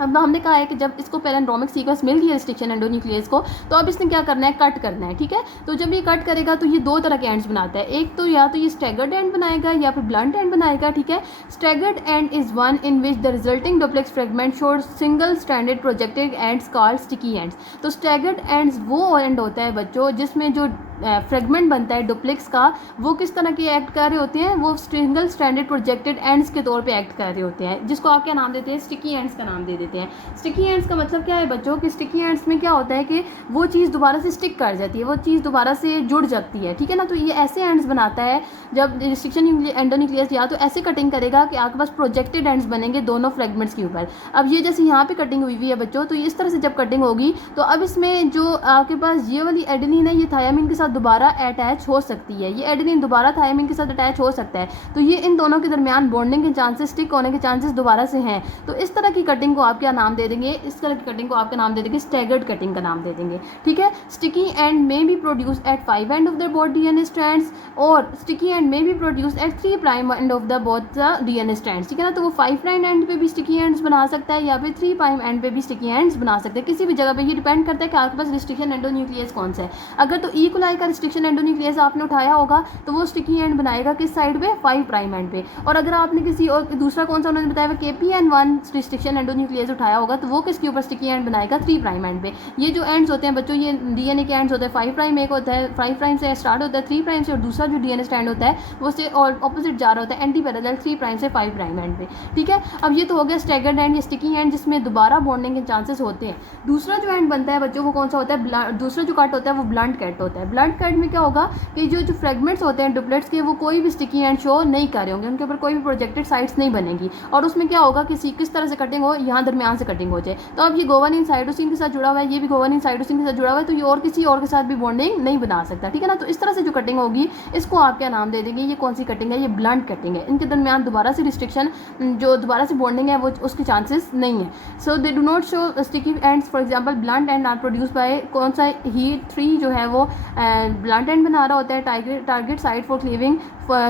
अब हमने कहा है कि जब इसको पैलिंड्रोमिक सीक्वेंस मिल गई है रिस्ट्रिक्शन एंडोन्यूक्लियस को, तो अब इसने क्या करना है, कट करना है, ठीक है। तो जब ये कट करेगा तो ये 2 तरह के एंड्स बनाता है, एक तो या तो ये स्टैगर्ड एंड बनाएगा या फिर ब्लंट एंड बनाएगा, ठीक है। Staggered and is one in which the resulting duplex fragment showed single stranded projected ends called sticky ends. तो स्टैगर्ड एंड्स वो एंड होता है बच्चों जिसमें जो फ्रेगमेंट बनता है डुप्लेक्स का, वो किस तरह के एक्ट कर रहे होते हैं, वो सिंगल स्ट्रैंडेड प्रोजेक्टेड एंड्स के तौर पे एक्ट कर रहे होते हैं, जिसको आप क्या नाम देते हैं, स्टिकी एंड्स का नाम दे देते हैं। स्टिकी एंड्स का मतलब क्या है बच्चों, कि स्टिकी एंड्स में क्या होता है कि वो चीज़ दोबारा से स्टिक कर जाती है, वो चीज़ दोबारा से जुड़ जाती है, ठीक है ना। तो ये ऐसे एंड्स बनाता है जब रिस्ट्रिक्शन एंडोन्यूक्लियस या तो ऐसे कटिंग करेगा कि आपके पास प्रोजेक्टेड एंड्स बनेंगे दोनों फ्रेगमेंट्स के ऊपर। अब ये जैसे यहाँ पे कटिंग हुई हुई है बच्चों, तो इस तरह से जब कटिंग होगी तो अब इसमें जो आपके पास ये वाली एडेनिन है, ये थायामीन के साथ दोबारा अटैच हो सकती है, ये एडेनिन दोबारा थायामीन के साथ अटैच हो सकता है। तो ये इन दोनों के दरमियान बॉन्डिंग के चांसेस, स्टिक होने के चांसेस दोबारा से हैं। तो इस तरह की कटिंग को आप क्या नाम दे देंगे, इस तरह की कटिंग को आपका नाम दे देंगे स्टैगर्ड कटिंग का नाम दे देंगे, ठीक है। स्टिकी एंड में B produce at 5 end of the both DNA strands, और स्टिकी एंड में B produce at 3 prime end of the both the DNA strands, ठीक है ना। तो वो 5 प्राइम एंड पे भी स्टिकी एंड्स बना सकता है या फिर 3 प्राइम एंड पे भी स्टिकी एंड्स बना सकते हैं, किसी भी जगह पे। ये डिपेंड करता है कि आपके पास रिस्ट्रिक्शन एंडोन्यूक्लियस कौन सा है। अगर तो ई कोलाई का रिस्ट्रिक्शन एंडोन्यूक्लियस आपने उठाया होगा तो वो स्टिकी एंड बनाएगा किस साइड पे, 5 प्राइम एंड पे। और अगर आपने किसी और दूसरा कौन सा उन्होंने बताया KPN1 रिस्ट्रिक्शन एंडोन्यूक्लियस उठाया होगा तो वो किसके ऊपर स्टिकी एंड बनाएगा, 3 प्राइम एंड पे। ये जो एंड्स होते हैं बच्चों, ये डीएनए के एंड्स होते हैं, 5 प्राइम एक होता है, 5 प्राइम से स्टार्ट होता है 3 प्राइम से, और दूसरा जो डीएनए स्ट्रैंड होता है वो से और ऑपोजिट जा रहा होता है, एंटी पैरेलल 3 प्राइम से 5 प्राइम एंड पे, ठीक है। अब ये तो हो गया स्टैगर्ड एंड, ये स्टिकी एंड जिसमें दोबारा बॉन्डिंग के चांसेस होते हैं। दूसरा जो एंड बनता है बच्चों वो कौन सा होता है, दूसरा जो कट होता है वो ब्लंट कट होता है। ब्लंट ब्लंट काइट में क्या होगा कि जो फ्रेगमेंट्स होते हैं डुप्लेट्स के वो कोई भी स्टिकी एंड शो नहीं कर रहे होंगे, उनके ऊपर कोई भी प्रोजेक्टेड साइड्स नहीं बनेगी। और उसमें क्या होगा कि किस तरह से कटिंग हो, यहाँ दरमियान से कटिंग हो जाए। तो अब ये गोवानिन साइटोसिन के साथ जुड़ा हुआ है, ये भी गोवानिन साइटोसिन के साथ जुड़ा हुआ है, तो ये और किसी और के साथ भी बॉन्डिंग नहीं बना सकता, ठीक है ना। तो इस तरह से जो कटिंग होगी इसको आप क्या नाम दे देंगे, ये कौन सी कटिंग है, ये ब्लंट कटिंग है। इनके दरमियान दोबारा से रिस्ट्रिक्शन, जो दोबारा से बॉन्डिंग है वो उसके चांसेस नहीं है। So they do not show sticky ends, for example blunt end are produce by कौन सा हीट 3 जो है वो ब्लंट एंड बना रहा होता है, target site for cleaving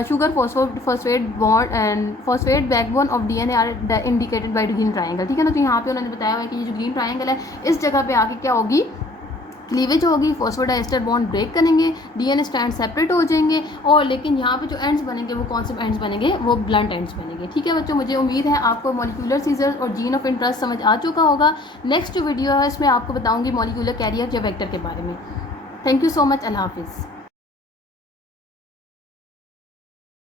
sugar phosphate bond and phosphate backbone of DNA are indicated by green triangle, ठीक है ना। तो यहाँ पे उन्होंने बताया हुआ है कि ये जो ग्रीन ट्रायंगल है इस जगह पे आके क्या होगी, क्लीवेज होगी, फॉस्फोडाइस्टर बॉन्ड ब्रेक करेंगे, डीएनए स्ट्रैंड सेपरेट हो जाएंगे, और लेकिन यहाँ पे जो एंड्स बनेंगे वो कौन से एंड्स बनेंगे, वो ब्लंट एंड्स बनेंगे, ठीक है बच्चों। मुझे उम्मीद है आपको मॉलिक्यूलर सीजर और जीन ऑफ इंटरेस्ट समझ आ चुका होगा। नेक्स्ट जो वीडियो है इसमें आपको बताऊंगी मॉलिक्यूलर कैरियर या वेक्टर के बारे में। थैंक यू सो मच, अल्लाह हाफिज़।